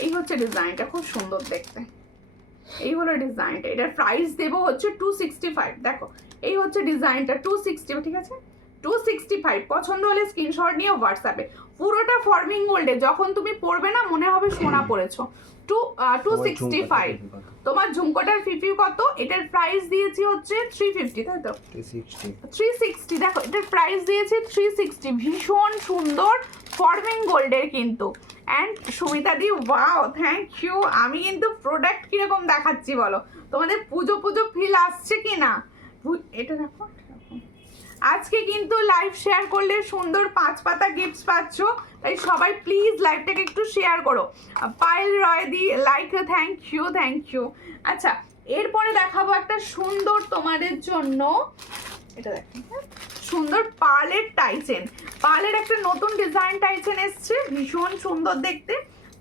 এই হচ্ছে ডিজাইনটা, খুব সুন্দর দেখতে। এই হলো ডিজাইনটা, এটার প্রাইস দেবো হচ্ছে 265। দেখো এই হচ্ছে ডিজাইনটা 260, ঠিক আছে? 265, পছন্দ হলে স্ক্রিনশট নিয়ে হোয়াটসঅ্যাপে। পুরোটা ফর্মিং গোল্ডে, যখন তুমি পরবে না মনে হবে সোনা পরেছো। 265। তোমার ঝুমকোটার ফিফি কত? এটার প্রাইস দিয়েছি হচ্ছে 350, তাই তো? 360। দেখো এটার প্রাইস দিয়েছি 360, ভীষণ সুন্দর ফর্মিং গোল্ডের কিন্তু। অ্যান্ড সুমিতা দি, ওয়াও, থ্যাংক ইউ। আমি কিন্তু প্রোডাক্ট কিরকম দেখাচ্ছি বলো, তোমাদের পুজো ফিল আসছে কি না? এটা দেখো, আজকে কিন্তু লাইভ শেয়ার করলে সুন্দর 5 পাতা গিফটস পাচ্ছ, তাই সবাই প্লিজ লাইভটাকে একটু শেয়ার করো। পায়েল রয় দি লাইক, থ্যাংক ইউ। আচ্ছা এরপরে দেখাবো একটা সুন্দর তোমাদের জন্য, এটা দেখো সুন্দর পার্লের টাইচেন। পার্লের একটা নতুন ডিজাইন টাইচেন এসছে, ভীষণ সুন্দর দেখতে।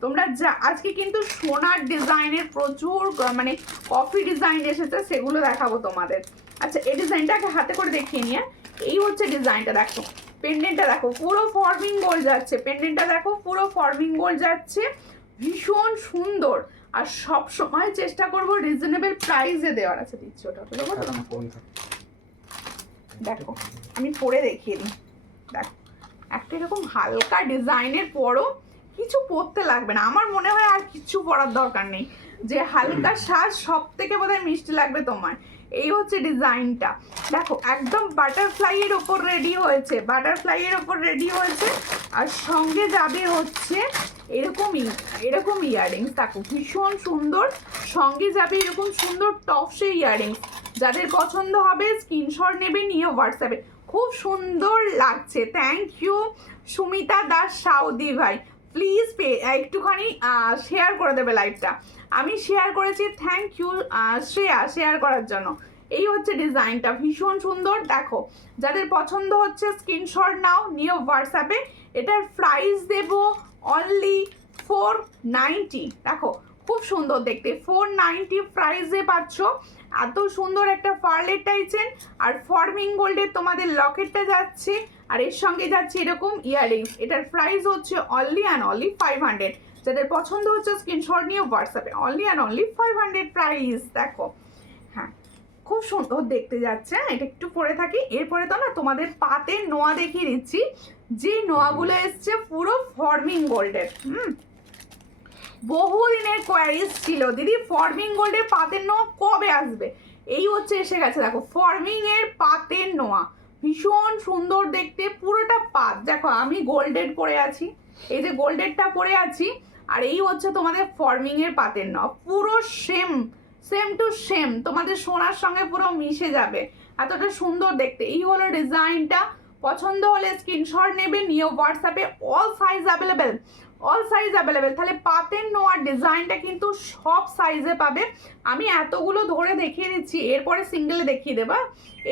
তোমরা আজকে কিন্তু সোনার ডিজাইনের প্রচুর মানে কফি ডিজাইন এসেছে, সেগুলো দেখাবো তোমাদের। আচ্ছা এই ডিজাইনটাকে হাতে করে দেখিয়ে নিয়ে। এই হচ্ছে ডিজাইনটা, দেখো পেন্ডেন্টটা দেখো পুরো ফর্মিং গোল্ড যাচ্ছে, পেন্ডেন্টটা দেখো পুরো ফর্মিং গোল্ড যাচ্ছে, ভীষণ সুন্দর। আর সব সময় চেষ্টা করব রিজনেবল প্রাইসে দেওয়ার। আছে দিচ্ছি ওটা তো দেখো, আমি পরে দেখিয়ে দিই। দেখো একটা এরকম হালকা ডিজাইনের পরও কিছু পরতে লাগবে না, আমার মনে হয় আর কিছু পরার দরকার নেই। যে হালকা সাজ সব থেকে বোধহয় মিষ্টি লাগবে তোমার। এই হচ্ছে ডিজাইনটা, দেখো একদম বাটারফ্লাইয়ের ওপর রেডি হয়েছে, বাটারফ্লাইয়ের ওপর রেডি হয়েছে। আর সঙ্গে যাবে হচ্ছে এরকম ইয়াররিংস, দেখো ভীষণ সুন্দর। সঙ্গে যাবে এরকম সুন্দর টপসে ইয়াররিংস। যাদের পছন্দ হবে স্ক্রিনশট নেবে, নিয়ে হোয়াটসঅ্যাপে। খুব সুন্দর লাগছে। থ্যাংক ইউ সুমিতা দাস সাউদি ভাই, প্লিজ একটুখানি শেয়ার করে দেবে লাইভটা। আমি শেয়ার করেছি, থ্যাংক ইউ শ্রেয়া শেয়ার করার জন্য। এই হচ্ছে ডিজাইনটা, ভীষণ সুন্দর। দেখো যাদের পছন্দ হচ্ছে স্ক্রিনশট নাও, নিয়ে হোয়াটসঅ্যাপে। এটার প্রাইস দেব অনলি 490। দেখো খুব সুন্দর দেখতে, 490 প্রাইসে পাচ্ছ। এত সুন্দর একটা পার্লের টাইচেন আর ফর্মিং গোল্ডের তোমাদের লকেটটা যাচ্ছে, আর এর সঙ্গে যাচ্ছে এরকম ইয়াররিংস। এটার প্রাইস হচ্ছে অনলি অ্যান্ড অনলি 500। যাদের পছন্দ হচ্ছে স্ক্রিনশট নিয়ে হোয়াটসঅ্যাপে, অনলি অ্যান্ড অনলি 500 প্রাইস। দেখো হ্যাঁ খুব সুন্দর দেখতে যাচ্ছে। এটা একটু পরে থাকি, এরপরে তো না তোমাদের পাতে নোয়া দেখিয়ে দিচ্ছি, যে নোয়াগুলো এসছে পুরো ফর্মিং গোল্ডের। বহুদিনের কোয়ারিজ ছিল, দিদি ফর্মিং গোল্ডের পাতের নোয়া কবে আসবে? এই হচ্ছে এসে গেছে। দেখো ফর্মিং এর পাতের নোয়া, ভীষণ সুন্দর দেখতে, পুরোটা পাত। দেখো আমি গোল্ডেড পরে আছি, এই যে গোল্ডেডটা পরে আছি, আর এই হচ্ছে তোমাদের ফর্মিং এর পাতের নোয়া, পুরো সেম টু সেম তোমাদের সোনার সঙ্গে পুরো মিশে যাবে, এতটা সুন্দর দেখতে। এই হলো ডিজাইনটা। পছন্দ হলে স্ক্রিনশট নেবে, নিয়ে হোয়াটসঅ্যাপে। All size available. তাহলে পাতের নোয়ার ডিজাইনটা কিন্তু সব সাইজে পাবে। আমি এতগুলো ধরে দেখিয়ে দিচ্ছি, এরপরে সিঙ্গেলে দেখিয়ে দেবা।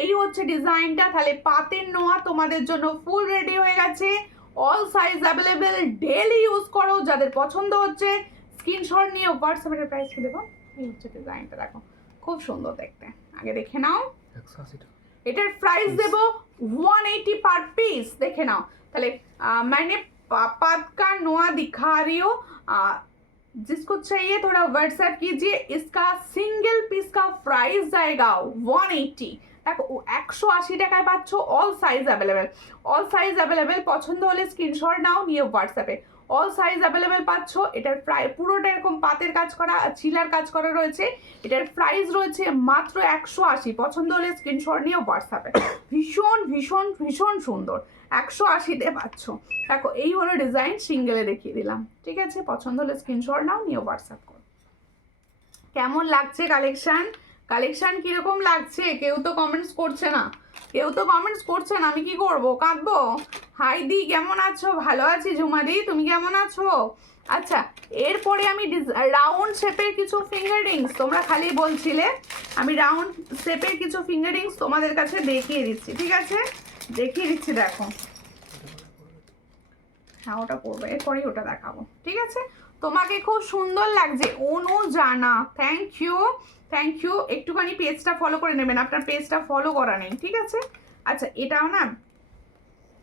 এই হচ্ছে ডিজাইনটা। তাহলে পাতের নোয়া তোমাদের জন্য ফুল রেডি হয়ে গেছে। All size available, daily use করো। যাদের পছন্দ হচ্ছে স্ক্রিনশট নিয়ে হোয়াটসঅ্যাপের প্রাইস কি দেবো। এই হচ্ছে ডিজাইনটা, দেখো খুব সুন্দর দেখতে, আগে দেখে নাও। এটার প্রাইস দেব 180 पर पीस। দেখে নাও। তাহলে मैंने पापा का नोआ दिखा रही हो, जिसको चाहिए थोड़ा व्हाट्सएप कीजिए। इसका सिंगल पीस का प्राइस जाएगा 180। দেখো 180 টাকায় পাচ্ছ। All size available. পছন্দ হলে স্ক্রিনশট নাও, নিয়ে হোয়াটসঅ্যাপে। অল সাইজ অ্যাভেলেবেল পাচ্ছ। এটার প্রায় পুরোটা এরকম পাতের কাজ করা, চিলার কাজ করা রয়েছে। এটার প্রাইস রয়েছে মাত্র 180। পছন্দ হলে স্ক্রিনশট নিয়ে হোয়াটসঅ্যাপে। ভীষণ সুন্দর, 180-তে পাচ্ছ। দেখো এই হলো ডিজাইন, সিঙ্গেলে দেখিয়ে দিলাম, ঠিক আছে। পছন্দ হলে স্ক্রিনশট নাও, নিয়ে হোয়াটসঅ্যাপ করো। কেমন লাগছে কালেকশন কিরকম লাগছে? কেউ তো কমেন্টস করছে না, আমি কি করব, কাঁদবো? হাই দি, কেমন আছো? ভালো আছি ঝুমাদি, তুমি কেমন আছো? আচ্ছা, এরপরে আমি রাউন্ড শেপের কিছু ফিঙ্গার রিংস, তোমরা খালি বলছিলে, আমি রাউন্ড শেপের কিছু ফিঙ্গার রিংস তোমাদের কাছে দেখিয়ে দিচ্ছি, ঠিক আছে? দেখিয়ে দিচ্ছি, দেখো। হ্যাঁ ওটা করবো, এরপরেই ওটা দেখাবো, ঠিক আছে? তোমাকে খুব সুন্দর লাগছে অনু জানা, থ্যাংক ইউ। একটুখানি পেজটা ফলো করে নেবেন, আপনার পেজটা ফলো করা নেই, ঠিক আছে? আচ্ছা, এটাও না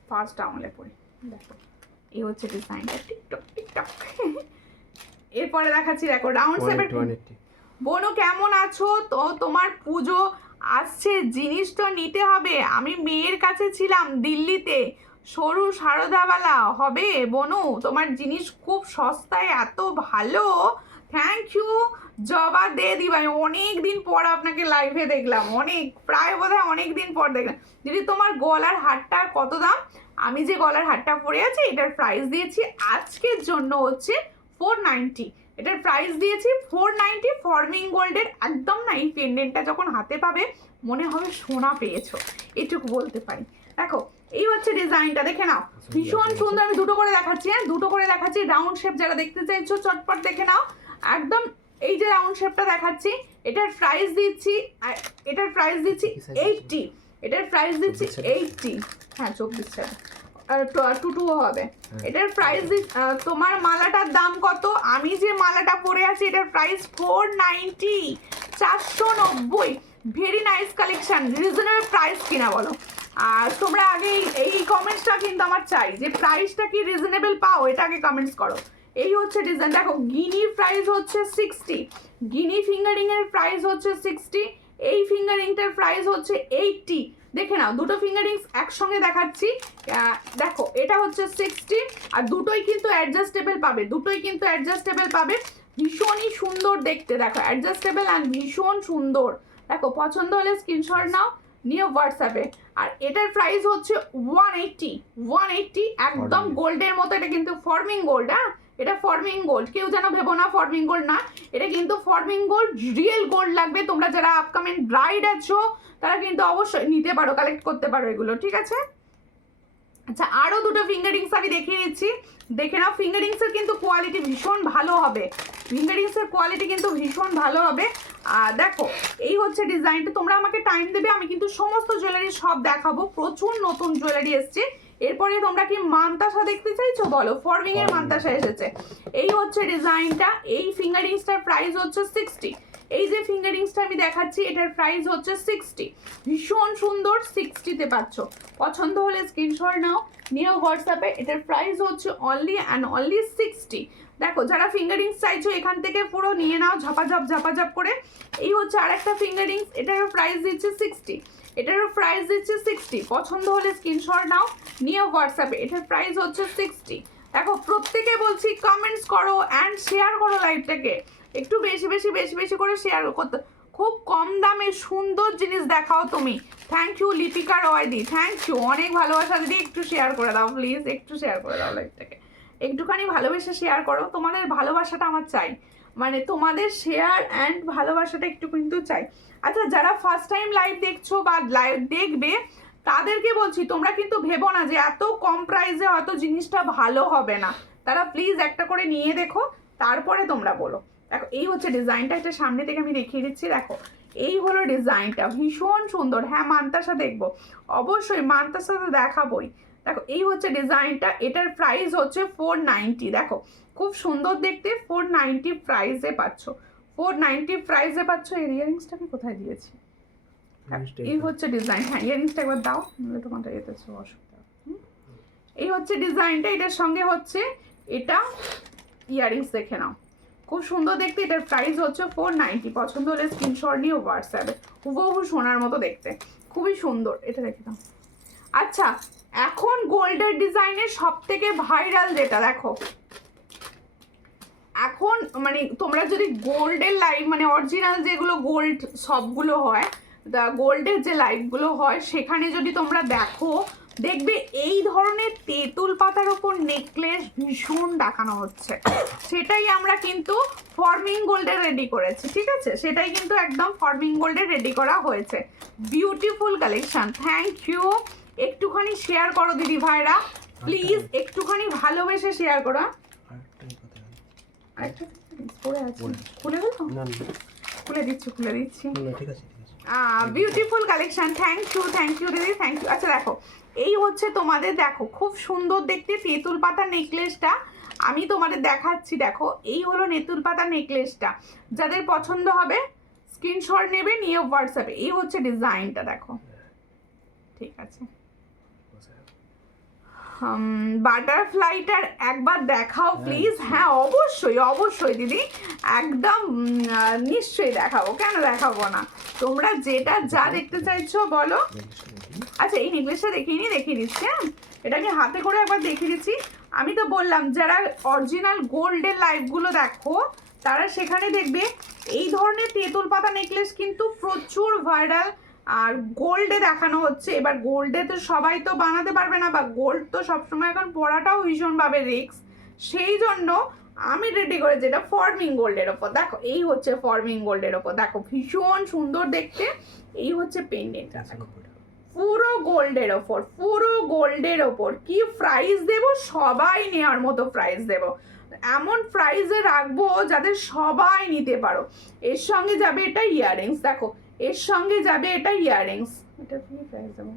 ফার্স্ট ডাউনলে পড়ি, দেখো এই হচ্ছে ডিজাইনটা, টিকটক। এরপরে দেখাচ্ছি, দেখো রাউন্ড শেপের। বোনু কেমন আছো? তো তোমার পুজো আসছে, জিনিস তো নিতে হবে। আমি মেয়ের কাছে ছিলাম দিল্লিতে, সরু সারদাওয়ালা হবে বনু, তোমার জিনিস খুব সস্তায়, এত ভালো। থ্যাংক ইউ জবা দে দি ভাই, অনেক দিন পর আপনাকে লাইভে দেখলাম, প্রায় বোধহয় অনেক দিন পর দেখলাম। দিদি তোমার গলার হারটার কত দাম? আমি যে গলার হারটা পরে আছি, এটার প্রাইস দিয়েছি আজকের জন্য হচ্ছে 490। এটার প্রাইস দিয়েছি 490। ফর্মিং গোল্ডের একদম না, এই পেন্ডেন্টটা যখন হাতে পাবে মনে হবে সোনা পেয়েছো, এটুকু বলতে পারি। দেখো এই হচ্ছে ডিজাইনটা, দেখে নাও, ভীষণ সুন্দর। আমি দুটো করে দেখাচ্ছি, রাউন্ড শেপ যারা দেখতে চাইছো চটপট দেখে নাও একদম। এই যে রাউন্ড শেপটা দেখাচ্ছি, এটার প্রাইস দিচ্ছি 80। এটার প্রাইস দিচ্ছি 80। হ্যাঁ 24 টুটু হবে। এটার প্রাইস তোমার মালাটার দাম কত? আমি যে মালাটা পরে আছি এটার price 490, 490। Very nice collection, reasonable price কিনা বলো। আর তোমরা আগে এই কমেন্টসটা কিন্তু আমার চাই, যে প্রাইসটা কি রিজনেবল পাও, এটা আগে কমেন্টস করো। এই হচ্ছে ডিজাইন, দেখো গিনির প্রাইস হচ্ছে 60, গিনি ফিঙ্গারিং এর প্রাইস হচ্ছে 60, এই ফিঙ্গারিংটার প্রাইস হচ্ছে 80। দেখে নাও, দুটো ফিঙ্গারিংস একসঙ্গে দেখাচ্ছি, দেখো এটা হচ্ছে 60, আর দুটোই কিন্তু অ্যাডজাস্টেবল পাবে, ভীষণই সুন্দর দেখতে। দেখো অ্যাডজাস্টেবল অ্যান্ড ভীষণ সুন্দর, দেখো পছন্দ হলে স্ক্রিনশট নাও, নিয়ে হোয়াটসঅ্যাপে। আর এটার প্রাইস হচ্ছে 180 একদম গোল্ডের মতো। এটা কিন্তু ফর্মিং গোল্ড, হ্যাঁ এটা ফর্মিং গোল্ড, কেউ যেন ভেবো না ফর্মিং গোল্ড না, এটা কিন্তু ফর্মিং গোল্ড, রিয়েল গোল্ড লাগবে। তোমরা যারা আপকামিং ব্রাইড আছো তারা কিন্তু অবশ্যই নিতে পারো, কালেক্ট করতে পারো এগুলো, ঠিক আছে। আচ্ছা আরও দুটো ফিঙ্গারিংস আমি দেখিয়ে দিচ্ছি, দেখে নাও। ফিঙ্গারিংসের কিন্তু কোয়ালিটি ভীষণ ভালো হবে, ফিঙ্গারিংসের কোয়ালিটি কিন্তু ভীষণ ভালো হবে। আর দেখো এই হচ্ছে ডিজাইনটা, তোমরা আমাকে টাইম দেবে, আমি কিন্তু সমস্ত জুয়েলারি সব দেখাবো, প্রচুর নতুন জুয়েলারি এসছে। এরপরে তোমরা কি মানতাসা দেখতে চাইছো বলো, ফর্মিং এর মানতাসা এসেছে। এই হচ্ছে ডিজাইনটা, এই ফিঙ্গারিংসটার প্রাইস হচ্ছে 60। এই যে ফিঙ্গারিংসটা আমি দেখাচ্ছি এটার প্রাইস হচ্ছে 60, ভীষণ সুন্দর, 60-তে পাচ্ছ। পছন্দ হলে স্ক্রিনশট নাও, নিয়ে হোয়াটসঅ্যাপে। এটার প্রাইস হচ্ছে অনলি অ্যান্ড অনলি 60। দেখো যারা ফিঙ্গারিংস চাইছো এখান থেকে পুরো নিয়ে নাও ঝাপাঝাপ করে। এই হচ্ছে আরেকটা ফিঙ্গারিংস, এটারও প্রাইস দিচ্ছে 60, এটারও প্রাইস দিচ্ছে 60। পছন্দ হলে স্ক্রিনশট নাও, নিয়ে হোয়াটসঅ্যাপে। এটার প্রাইস হচ্ছে 60। দেখো প্রত্যেকে বলছি কমেন্টস করো অ্যান্ড শেয়ার করো লাইভটাকে, একটু বেশি করে শেয়ার করতে। খুব কম দামে সুন্দর জিনিস দেখাও তুমি। থ্যাংক ইউ লিপিকা রয়দি, থ্যাংক ইউ, অনেক ভালোবাসা দিদি। একটু শেয়ার করে দাও প্লিজ, একটু শেয়ার করে দাও লাইভটাকে, একটুখানি ভালোবেসে শেয়ার করো। তোমাদের ভালোবাসাটা আমার চাই, মানে তোমাদের শেয়ার অ্যান্ড ভালোবাসাটা একটু কিন্তু চাই। আচ্ছা যারা ফার্স্ট টাইম লাইভ দেখছো বা লাইভ দেখবে তাদেরকে বলছি, তোমরা কিন্তু ভেবো না যে এত কম প্রাইসে হয়তো জিনিসটা ভালো হবে না, তারা প্লিজ একটা করে নিয়ে দেখো, তারপরে তোমরা বলো। দেখো এই হচ্ছে ডিজাইনটা, এটা সামনে থেকে আমি দেখিয়ে দিচ্ছি। দেখো এই হলো ডিজাইনটা, ভীষণ সুন্দর। হ্যাঁ মানতাসা দেখবো, অবশ্যই মানতাসা তো দেখাবোই। দেখো এই হচ্ছে ডিজাইনটা, এটার প্রাইস হচ্ছে 490। দেখো খুব সুন্দর দেখতে, 490 প্রাইসে পাচ্ছ, 490 প্রাইসে পাচ্ছ। এই ইয়ারিংসটা আমি কোথায় দিয়েছি, এই হচ্ছে ডিজাইন। হ্যাঁ ইয়ারিংসটা একবার দাও, নাহলে তোমারটা এতে অসুবিধা। এই হচ্ছে ডিজাইনটা, এটার সঙ্গে হচ্ছে এটা ইয়ারিংস, দেখে নাও খুব সুন্দর দেখতে। এটার প্রাইস হচ্ছে 490। পছন্দ হলে স্ক্রিনশট নিয়ে হোয়াটসঅ্যাপে। হুবহু সোনার মতো দেখতে, খুবই সুন্দর। এটা দেখে দাও। আচ্ছা এখন গোল্ডের ডিজাইনের সব থেকে ভাইরাল যেটা, দেখো এখন মানে তোমরা যদি গোল্ডের লাইভ মানে অরিজিনাল যেগুলো গোল্ড সবগুলো হয়, গোল্ডের যে লাইভগুলো হয় সেখানে যদি তোমরা দেখো, দেখবে এই ধরনের তেঁতুল পাতার ওপর নেকলেস ভীষণ দেখানো হচ্ছে। সেটাই আমরা কিন্তু ফর্মিং গোল্ডে রেডি করেছি, ঠিক আছে, সেটাই কিন্তু একদম ফর্মিং গোল্ডে রেডি করা হয়েছে। Beautiful collection, thank you. একটুখানি শেয়ার করো দিদি ভাইরা প্লিজ, একটুখানি ভালোবেসে শেয়ার করো। খুলে দিচ্ছি। বিউটিফুল কালেকশন, থ্যাংক ইউ দিদি, থ্যাংক ইউ। আচ্ছা দেখো এই হচ্ছে তোমাদের, দেখো খুব সুন্দর দেখতে তেঁতুল পাতা নেকলেসটা আমি তোমাদের দেখাচ্ছি। দেখো এই হলো তেঁতুল পাতা নেকলেসটা, যাদের পছন্দ হবে স্ক্রিনশট নেবে, নিয়ে হোয়াটসঅ্যাপে। এই হচ্ছে ডিজাইনটা, দেখো ঠিক আছে। বাটারফ্লাইটার একবার দেখাও প্লিজ। হ্যাঁ অবশ্যই দিদি, একদম নিশ্চয়ই দেখাবো, কেন দেখাবো না। তোমরা যেটা যা দেখতে চাইছো বলো। আচ্ছা এই নেকলেসটা দেখিয়ে দিচ্ছি। হ্যাঁ এটা আমি হাতে করে একবার দেখিয়ে দিচ্ছি। আমি তো বললাম যারা অরিজিনাল গোল্ডের লাইভগুলো দেখো তারা সেখানে দেখবে এই ধরনের তেঁতুল পাতা নেকলেস কিন্তু প্রচুর ভাইরাল আর গোল্ডে দেখানো হচ্ছে। এবার গোল্ডে তো সবাই তো বানাতে পারবে না, বা গোল্ড তো সবসময় এখন পড়াটাও ভীষণভাবে রিস্ক, সেই জন্য আমি রেডি করেছি এটা ফর্মিং গোল্ডের ওপর। দেখো এই হচ্ছে ফর্মিং গোল্ডের ওপর, দেখো ভীষণ সুন্দর দেখতে। এই হচ্ছে পেন্ডেন্টটা, পুরো গোল্ডের ওপর। কি প্রাইস দেব, সবাই নেওয়ার মতো প্রাইস দেব, এমন প্রাইসে রাখবো যাদের সবাই নিতে পারো। এর সঙ্গে যাবে এটা ইয়াররিংস, দেখো এর সঙ্গে যাবে এটা ইয়াররিংস। এটা কি প্রাইস দেবো,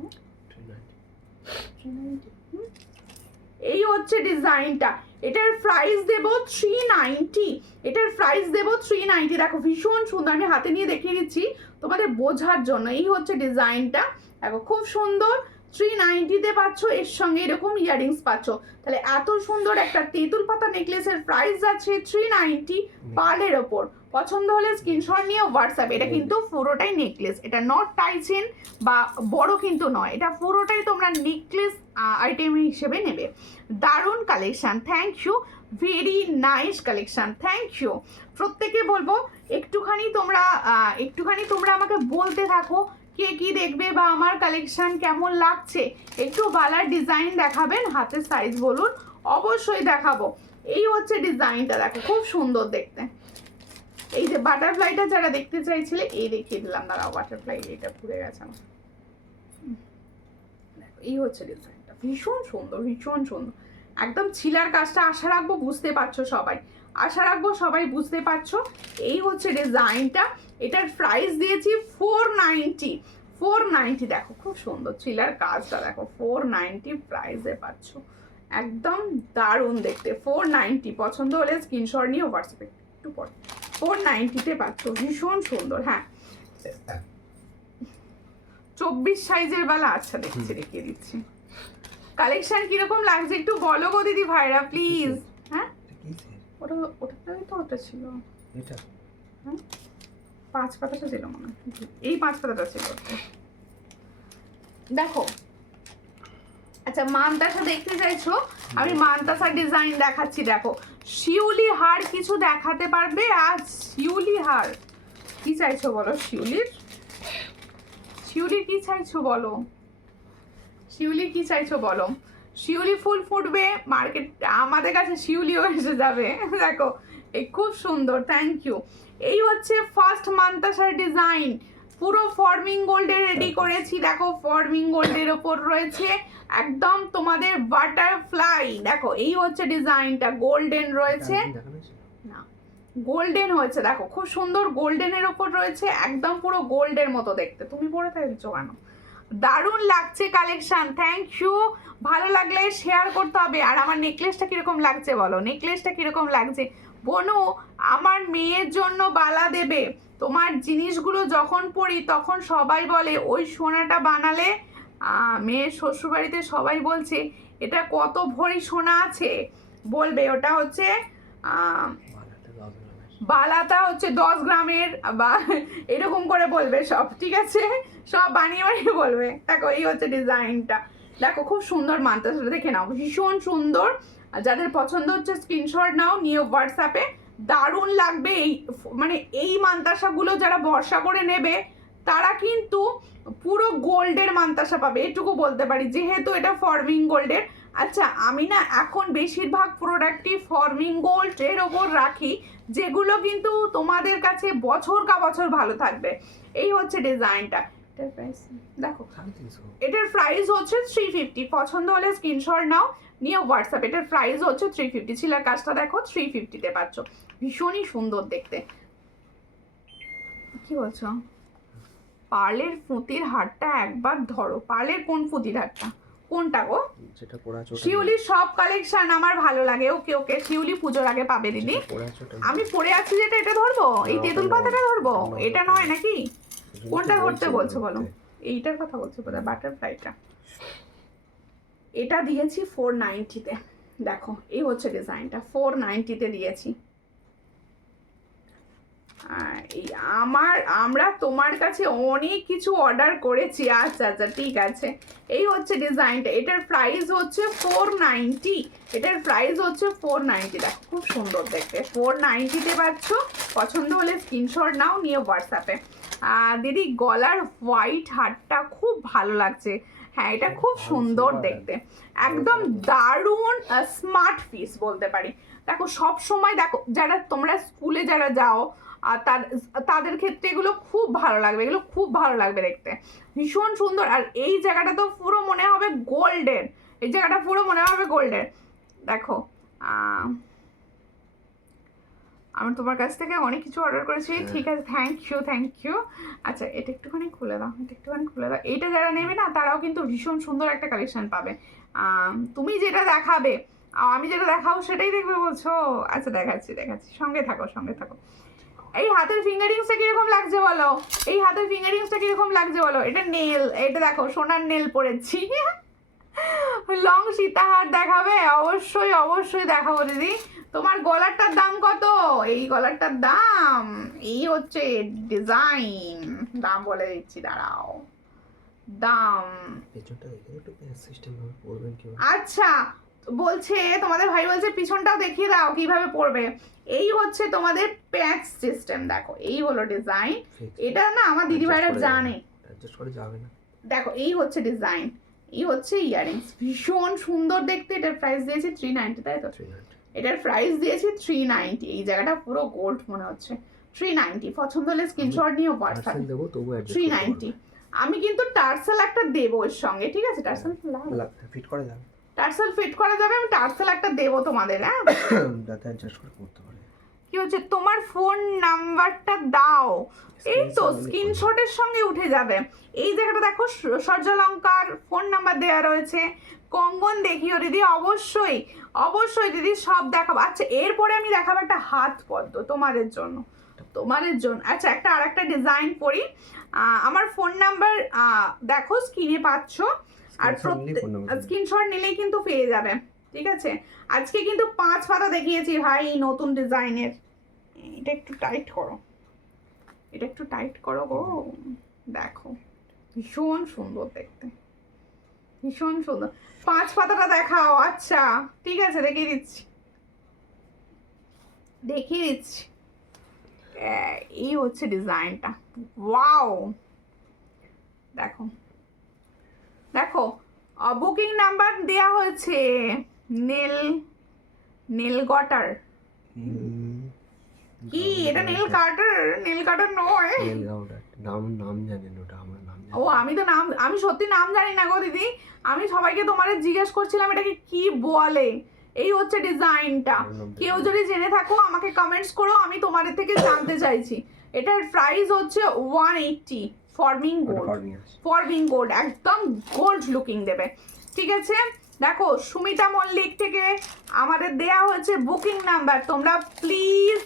এই হচ্ছে ডিজাইনটা, এটার প্রাইস দেব 390। এটার প্রাইস দেব 390। দেখো ভীষণ সুন্দর, আমি হাতে নিয়ে দেখিয়ে দিচ্ছি তোমাদের বোঝার জন্য। এই হচ্ছে ডিজাইনটা, দেখো খুব সুন্দর। 390-তে পাচ্ছ, এর সঙ্গে এরকম ইয়াররিংস পাচ্ছ। তাহলে এত সুন্দর একটা তেঁতুল পাতা নেকলেসের প্রাইস আছে 390 পার্লের ওপর। পছন্দ হলে স্ক্রিনশট নিয়ে হোয়াটসঅ্যাপ। এটা কিন্তু পুরোটাই নেকলেস, এটা নট টাই চেন বা বড় কিন্তু নয়, এটা পুরোটাই তোমরা নেকলেস আইটেম হিসেবে নেবে। দারুণ collection, thank you. Very nice collection, thank you. প্রত্যেকে বলবো একটুখানি তোমরা আমাকে বলতে থাকো কে কি দেখবে বা আমার কালেকশন কেমন লাগছে। একটু বালার ডিজাইন দেখাবেন, হাতের সাইজ বলুন, অবশ্যই দেখাবো। এই হচ্ছে ডিজাইনটা, দেখো খুব সুন্দর দেখতে। এই যে বাটারফ্লাইটা যারা দেখতে চাইছিলে, এই দেখিয়ে দিলাম, দাঁড়াও বাটারফ্লাই, এটা পুড়ে গেছে আমার। এই হচ্ছে ডিজাইনটা, ভীষণ সুন্দর, ভীষণ সুন্দর, একদম ছিলার কাজটা। আশা রাখবো বুঝতে পারছো সবাই, আশা রাখবো সবাই বুঝতে পারছো। এই হচ্ছে ডিজাইনটা, এটার প্রাইস দিয়েছি 490। 490, দেখো খুব সুন্দর ছিলার কাজটা, দেখো 490 প্রাইসে পাচ্ছ, একদম দারুণ দেখতে। 490, পছন্দ হলে স্ক্রিনশট নিয়ে হোয়াটসঅ্যাপে একটু পরে 490-তে পাচ্ছ, ভীষণ সুন্দর। হ্যাঁ 24 সাইজের বালা, আচ্ছা দেখছি, দেখিয়ে দিচ্ছি। কালেকশন কিরকম লাগছে একটু বলো গো দিদি ভাইরা প্লিজ। হ্যাঁ ওটা ছিল, এটা হ্যাঁ 5 পাতাটা ছিল মনে হয়, এই 5 পাতাটা ছিল। দেখো আচ্ছা, মানতাসা দেখতে চাইছো, আমি মানতাসা ডিজাইন দেখাচ্ছি। দেখো শিউলি হার কিছু দেখাতে পারবে? আর শিউলি হার কি চাইছো বলো, শিউলির কি চাইছো বলো, শিউলি কি চাইছো বলো। শিউলি ফুল ফুটবে মার্কেট, আমাদের কাছে শিউলিও এসে যাবে। দেখো এই খুব সুন্দর, থ্যাংক ইউ। এই হচ্ছে ফার্স্ট মানতাসার ডিজাইন, পুরো ফর্মিং গোল্ডে রেডি করেছি। দেখো ফর্মিং গোল্ডের ওপর রয়েছে একদম তোমাদের বাটারফ্লাই। দেখো এই হচ্ছে ডিজাইনটা, গোল্ডেন রয়েছে, না গোল্ডেন হয়েছে, দেখো খুব সুন্দর গোল্ডেনের ওপর রয়েছে, একদম পুরো গোল্ডের মতো দেখতে। তুমি পরে থাকছো কেন, দারুণ লাগছে কালেকশন, থ্যাংক ইউ। ভালো লাগলে শেয়ার করতে হবে। আর আমার নেকলেসটা কিরকম লাগছে বলো, নেকলেসটা কিরকম লাগছে। বনু আমার মেয়ের জন্য বালা দেবে, তোমার জিনিসগুলো যখন পড়ি তখন সবাই বলে ওই সোনাটা বানালে, মেয়ের শ্বশুরবাড়িতে সবাই বলছে এটা কত ভরি সোনা আছে, বলবে ওটা হচ্ছে বালাটা হচ্ছে 10 গ্রামের বা এরকম করে বলবে সব, ঠিক আছে, সব বানিয়ে বানিয়ে বলবে। দেখো এই হচ্ছে ডিজাইনটা, দেখো খুব সুন্দর মানতাসাটা দেখে নাও, ভীষণ সুন্দর। যাদের পছন্দ হচ্ছে স্ক্রিনশট নাও, নিয়ে হোয়াটসঅ্যাপে, দারুণ লাগবে। এই মানে এই মানতাসাগুলো যারা ভরসা করে নেবে তারা কিন্তু পুরো গোল্ডের মানতাসা পাবে, এটুকু বলতে পারি, যেহেতু এটা ফর্মিং গোল্ডের। আচ্ছা আমি না এখন বেশিরভাগ প্রোডাক্টই ফর্মিং গোল্ডের ওপর রাখি, যেগুলো কিন্তু তোমাদের কাছে বছর কা বছর ভালো থাকবে। এই হচ্ছে ডিজাইনটা, এটার প্রাইস দেখো, এটার প্রাইস হচ্ছে 350। পছন্দ হলে স্ক্রিনশট নাও, নিয়ে হোয়াটসঅ্যাপ। এটার প্রাইস হচ্ছে 350, ছিলার কাজটা দেখো 350-তে পাচ্ছ, ভীষণই সুন্দর দেখতে। কি বলছো, পার্লের ফুতির হারটা একবার ধরো, পার্লের কোন ফুতির হারটা, কোনটা গো? যেটা পরে আছে শিউলির সব কালেকশন আমার ভালো লাগে। ওকে ওকে, শিউলি পুজোর আগে পাবে দিদি। আমি পরে আছি যেটা, এটা ধরবো, এই তেঁতুল পাতাটা ধরবো, এটা নয় নাকি? কোনটা ধরতে বলছো বলো, এইটার কথা বলছো বোধহয়, বাটারফ্লাইটা। এটা দিয়েছি 490-তে, দেখো এই হচ্ছে ডিজাইনটা, 490-তে দিয়েছি। এই আমরা তোমার কাছে অনেক কিছু অর্ডার করেছি, আচ্ছা আচ্ছা ঠিক আছে। এই হচ্ছে ডিজাইনটা, এটার প্রাইস হচ্ছে 490, এটার প্রাইস হচ্ছে 490। দেখো খুব সুন্দর দেখতে, 490-তে পাচ্ছ। পছন্দ হলে স্ক্রিনশট নাও, নিয়ে হোয়াটসঅ্যাপে। দিদি গলার হোয়াইট হারটা খুব ভালো লাগছে, হ্যাঁ এটা খুব সুন্দর দেখতে, একদম দারুণ স্মার্ট পিস বলতে পারি। দেখো সব সময় দেখো, যারা তোমরা স্কুলে যারা যাও আর তাদের ক্ষেত্রে এগুলো খুব ভালো লাগবে, এগুলো খুব ভালো লাগবে দেখতে, ভীষণ সুন্দর। আর এই জায়গাটা তো পুরো মনে হবে গোল্ডেন, এই জায়গাটা পুরো মনে হবে গোল্ডেন। দেখো আমি তোমার কাছ থেকে অনেক কিছু অর্ডার করেছি, ঠিক আছে, থ্যাংক ইউ। আচ্ছা এটা একটুখানি খুলে দাও, এইটা যারা নেবে না তারাও কিন্তু ভীষণ সুন্দর একটা কালেকশন পাবে। তুমি যেটা দেখাবে, আমি যেটা দেখাবো সেটাই দেখবে বলছো, আচ্ছা দেখাচ্ছি, সঙ্গে থাকো। এই হাতের ফিঙ্গারিংসটা কিরকম লাগছে বলো, এই হাতের ফিঙ্গারিংসটা কিরকম লাগছে বলো। এটা নেল, এটা দেখো সোনার নেল পরেছি। লং সীতাহার দেখাবে, অবশ্যই দেখাবো দিদি। তোমার গলারটার দাম কত? এই গলারটার দাম, এই হচ্ছে ডিজাইন, দাম বলে দিচ্ছি, দাঁড়াও দাম। আচ্ছা বলছে তোমাদের ভাই বলছে পিছনটাও দেখিয়ে দাও কিভাবে পড়বে। এই হচ্ছে তোমাদের প্যাচ সিস্টেম, দেখো এই হলো ডিজাইন। এটা না আমার দিদি ভাইরা জানে, অ্যাডজাস্ট করে যাবে না। দেখো এই হচ্ছে ডিজাইন, এই হচ্ছে ইয়ারিংস, ভীষণ সুন্দর দেখতে। এটার প্রাইস দিয়েছি 390, তাই তো? এটার প্রাইস দিয়েছি 390। এই জায়গাটা পুরো গোল্ড মনে হচ্ছে। 390 পছন্দ হলে স্ক্রিনশট নিয়ে হোয়াটসঅ্যাপ দেবো, তবু 390। আমি কিন্তু টার্সেল একটা দেবো এর সঙ্গে, ঠিক আছে? টার্সেল ফিট করা যাবে, টার্সেল ফিট করা যাবে, আমি টার্সেল একটা দেবো তোমাদের। হ্যাঁ, যাতে অ্যাডজাস্ট করে করতে পারে। কি হচ্ছে, তোমার ফোন নাম্বারটা দাও। এই তো স্ক্রিনশটের সঙ্গে উঠে যাবে। এই জায়গাটা দেখো, সূর্যালঙ্কার ফোন নাম্বার দেওয়া রয়েছে। কঙ্গন দেখিও দিদি, অবশ্যই অবশ্যই দিদি, সব দেখাবো। আচ্ছা, এরপরে আমি দেখাবো একটা হাত পদ্ম তোমাদের জন্য, তোমাদের জন্য। আচ্ছা, একটা আরেকটা ডিজাইন পরি। আমার ফোন নাম্বার দেখো স্ক্রিনে পাচ্ছ, আর স্ক্রিনশট নিলেই কিন্তু পেয়ে যাবে, ঠিক আছে? আজকে কিন্তু 5 পাতা দেখিয়েছি ভাই নতুন ডিজাইনের। এটা একটু টাইট করো, এটা একটু টাইট করো গো। দেখো ভীষণ সুন্দর দেখতে, ভীষণ সুন্দর। 5 পাতাটা দেখাও। আচ্ছা ঠিক আছে, দেখিয়ে দিচ্ছি, দেখিয়ে দিচ্ছি। এই হচ্ছে ডিজাইনটা, ওয়াও। দেখো দেখো, বুকিং নাম্বার দেওয়া হয়েছে নীল গটার। কি এটা নীল কাটার? নীল কাটার নয়, নাম জানেন ওটা, আমার নাম জানি। ও আমি তো নাম, আমি সত্যি নাম জানি না গো দিদি। আমি সবাইকে তোমাদের জিজ্ঞেস করছিলাম এটাকে কি বলে। এই হচ্ছে ডিজাইনটা, কেউ যদি জেনে থাকো আমাকে কমেন্টস করো, আমি তোমাদের থেকে জানতে চাইছি। এটার প্রাইস হচ্ছে 180। ফর্মিং গোল্ড, ফর্মিং গোল্ড, একদম গোল্ড লুকিং দেবে, ঠিক আছে? দেখো সুমিতা মল্লিক থেকে আমাদের দেয়া হয়েছে বুকিং নাম্বার। তোমরা প্লিজ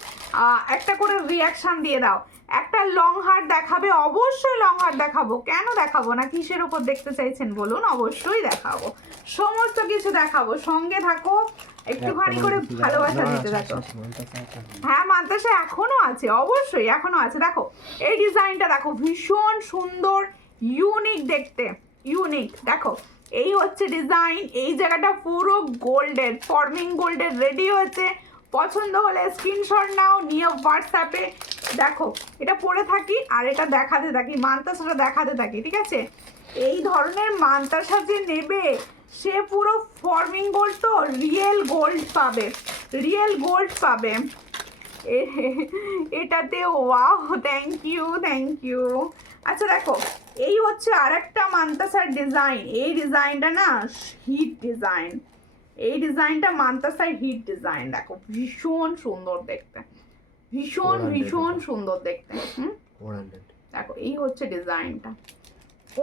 একটা করে রিয়াকশন দিয়ে দাও। একটা লং হার দেখাবে, অবশ্যই লং হার দেখাবো, কেন দেখাবো না? কিসের ওপর দেখতে চাইছেন বলুন, অবশ্যই দেখাবো, সমস্ত কিছু দেখাবো। সঙ্গে থাকো, একটুখানি করে ভালোবাসা দিতে থাকো। হ্যাঁ, মাদ্রাসা এখনো আছে, অবশ্যই এখনো আছে। দেখো এই ডিজাইনটা দেখো, ভীষণ সুন্দর, ইউনিক দেখতে, ইউনিক। দেখো এই হচ্ছে ডিজাইন, এই জায়গাটা পুরো গোল্ডের, ফর্মিং গোল্ডের রেডি হয়েছে। পছন্দ হলে স্ক্রিনশট নাও, নিয়ে হোয়াটসঅ্যাপে দেখো। এটা পরে থাকি আর এটা দেখাতে থাকি, মান্তাসাটা দেখাতে থাকি, ঠিক আছে? এই ধরনের মান্তাসা যে নেবে সে পুরো ফর্মিং গোল্ড, তো রিয়েল গোল্ড পাবে, রিয়েল গোল্ড পাবে এটাতে। Wow, thank you, thank you. আচ্ছা দেখো, এই হচ্ছে আরেকটা মান্তাসার ডিজাইন। এই ডিজাইনটা না হিট ডিজাইন, এই ডিজাইনটা মান্তাসার হিট ডিজাইন। দেখো ভীষণ সুন্দর দেখতে, ভীষণ ভীষণ সুন্দর দেখতে। দেখো এই হচ্ছে ডিজাইনটা,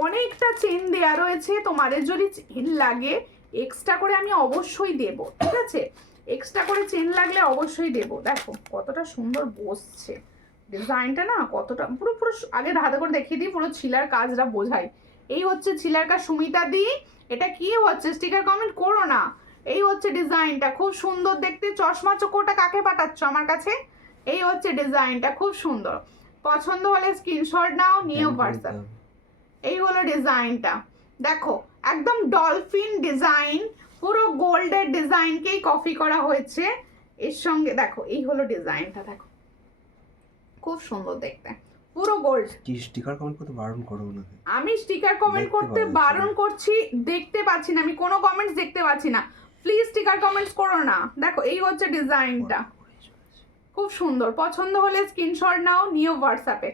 অনেকটা চেন দেওয়া রয়েছে। তোমাদের যদি চেন লাগে এক্সট্রা করে আমি অবশ্যই দেব, ঠিক আছে? এক্সট্রা করে চেন লাগলে অবশ্যই দেব। দেখো কতটা সুন্দর বসছে ডিজাইনটা, না কতটা পুরো পুরো। আগে হাতে করে দেখিয়ে দিই, পুরো ছিলার কাজটা বোঝাই। এই হচ্ছে ছিলার কাজ। সুমিতা দি, এটা কি হচ্ছে? স্টিকার কমেন্ট করো না। এই হচ্ছে ডিজাইনটা, খুব সুন্দর দেখতে। চশমা চোখটা কাকে পাঠাচ্ছ আমার কাছে? এই হচ্ছে ডিজাইনটা, খুব সুন্দর। পছন্দ হলে স্ক্রিনশট নাও, নিয়ে হোয়াটসঅ্যাপ। এই হলো ডিজাইনটা, দেখো একদম ডলফিন ডিজাইন, পুরো গোল্ডের ডিজাইনকেই কপি করা হয়েছে এর সঙ্গে। দেখো এই হলো ডিজাইনটা, দেখো খুব সুন্দর দেখতে, পুরো গোল্ড। স্টিকার কমেন্ট করতে বারণ করো না। আমি স্টিকার কমেন্ট করতে বারণ করছি? দেখতে পাচ্ছি না, আমি কোনো কমেন্টস দেখতে পাচ্ছি না। প্লিজ স্টিকার কমেন্টস করো না। দেখো এই হচ্ছে ডিজাইনটা, খুব সুন্দর। পছন্দ হলে স্ক্রিনশট নাও, নিয়ে হোয়াটসঅ্যাপে।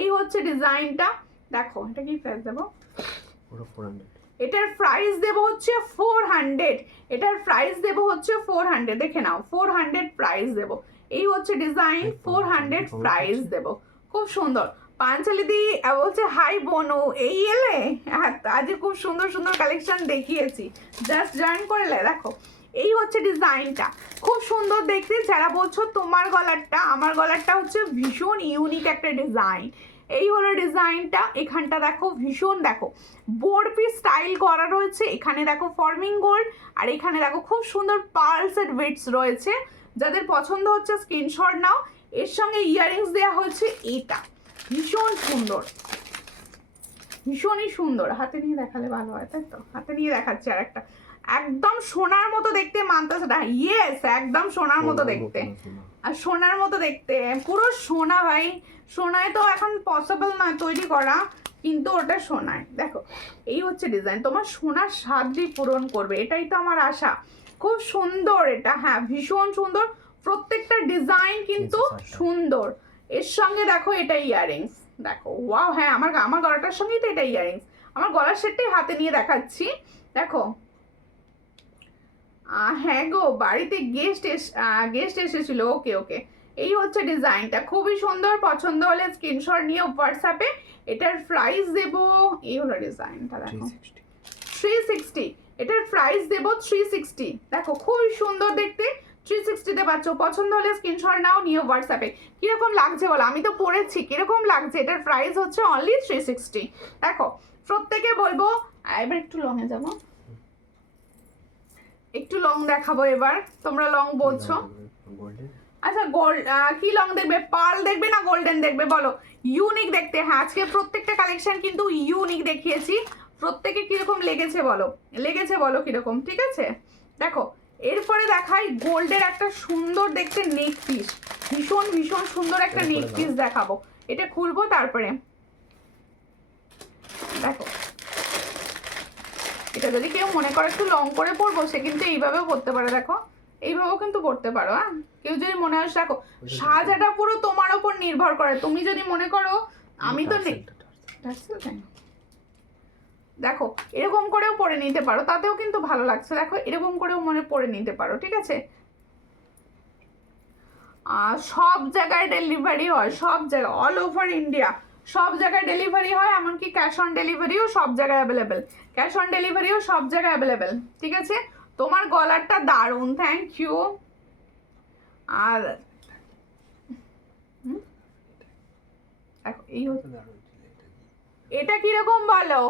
এই হচ্ছে ডিজাইনটা, দেখো এটা কি প্রাইস দেবো? পুরো 400। এটার প্রাইস দেব হচ্ছে 400। এটার প্রাইস দেব হচ্ছে 400, দেখে নাও 400 প্রাইস দেব। এই হচ্ছে ডিজাইন, 400 প্রাইস দেব, খুব সুন্দর। পাঞ্চালি দি বলছে হাই বোনু, এই এলে? আজ খুব সুন্দর সুন্দর কালেকশন দেখিয়েছি, জাস্ট জয়েন করলে। দেখো এই হচ্ছে ডিজাইনটা, খুব সুন্দর দেখতে। যারা বলছো তোমার গলারটা, আমার গলারটা হচ্ছে ভীষণ ইউনিক একটা ডিজাইন। এই হলো ডিজাইনটা, এখানটা দেখো ভীষণ, দেখো বোরপি স্টাইল করা রয়েছে। এখানে দেখো ফর্মিং গোল্ড, আর এখানে দেখো খুব সুন্দর পার্লসের বিটস রয়েছে। যাদের পছন্দ হচ্ছে স্ক্রিনশট নাও। এর সঙ্গে ইয়াররিংস দেওয়া হচ্ছে, এটা ভীষণ সুন্দর, ভীষণই সুন্দর। হাতে নিয়ে দেখালে ভালো হয়, তাই তো? হাতে নিয়ে দেখাচ্ছি আর একটা। একদম সোনার মতো দেখতে, মানতেছে না? ইয়েস, একদম সোনার মতো দেখতে, আর সোনার মতো দেখতে, পুরো সোনা ভাই। সোনায় তো এখন পসিবল নয় তৈরি করা, কিন্তু ওটা সোনায়। দেখো এই হচ্ছে ডিজাইন, তোমার সোনার স্বাদই পূরণ করবে, এটাই তো আমার আশা। খুব সুন্দর এটা, হ্যাঁ ভীষণ সুন্দর, প্রত্যেকটা ডিজাইন কিন্তু সুন্দর। এর সঙ্গে দেখো এটা ইয়াররিংস, দেখো ওয়াও, হ্যাঁ আমার আমার গলাটার সঙ্গেই তো এটা ইয়াররিংস। আমার গলার সেটটাই হাতে নিয়ে দেখাচ্ছি, দেখো। হ্যাঁ গো, বাড়িতে গেস্ট এসেছিল। ওকে ওকে, এই হচ্ছে ডিজাইনটা, খুবই সুন্দর। পছন্দ হলে স্ক্রিনশট নিয়ে হোয়াটসঅ্যাপে। এটার প্রাইস দেব, এই হলো ডিজাইনটা, দেখো 360। এটার প্রাইস দেব 360। দেখো খুবই সুন্দর দেখতে, 360-তে পাচ্ছ। পছন্দ হলে স্ক্রিনশট নাও, নিয়ে হোয়াটসঅ্যাপে। কিরকম লাগছে বলো, আমি তো পরেছি, কিরকম লাগছে? এটার প্রাইস হচ্ছে অনলি 360। দেখো প্রত্যেকে বলবো, এবার একটু লংয়ে যাবো, একটু লং দেখাবো এবার। তোমরা লং বলছো, আচ্ছা গোল্ড কি লং দেখবে, পার্ল দেখবে না গোল্ডেন দেখবে বলো? ইউনিক দেখতে, হ্যাঁ আজকে প্রত্যেকটা কালেকশন কিন্তু ইউনিক দেখিয়েছি। প্রত্যেকে কিরকম লেগেছে বলো, লেগেছে বলো কিরকম, ঠিক আছে? দেখো এরপরে দেখাই গোল্ডের একটা সুন্দর দেখতে নেক পিস, ভীষণ ভীষণ সুন্দর একটা নেক পিস দেখাবো। এটা খুলবো তারপরে দেখো। এটা যদি কেউ মনে করে একটু লং করে পরবো, সে কিন্তু এইভাবেও পরতে পারে, দেখো এইভাবেও কিন্তু পরতে পারো। হ্যাঁ কেউ যদি মনে হয়, দেখো সাজাটা পুরো তোমার ওপর নির্ভর করে। তুমি যদি মনে করো আমি তো দেখো এরকম করেও পরে নিতে পারো, তাতেও কিন্তু ভালো লাগছে। দেখো এরকম করেও মনে পরে নিতে পারো, ঠিক আছে? সব জায়গায় ডেলিভারি হয়, সব জায়গায়, অল ওভার ইন্ডিয়া সব জায়গায় ডেলিভারি হয়, এমনকি ক্যাশ অন ডেলিভারিও সব জায়গায় অ্যাভেলেবেল। ক্যাশ অন ডেলিভারিও সব জায়গায় অ্যাভেলেবেল, ঠিক আছে? তোমার গলারটা দারুণ, থ্যাংক ইউ। আর দেখো এই হচ্ছে, এটা কিরকম বলো?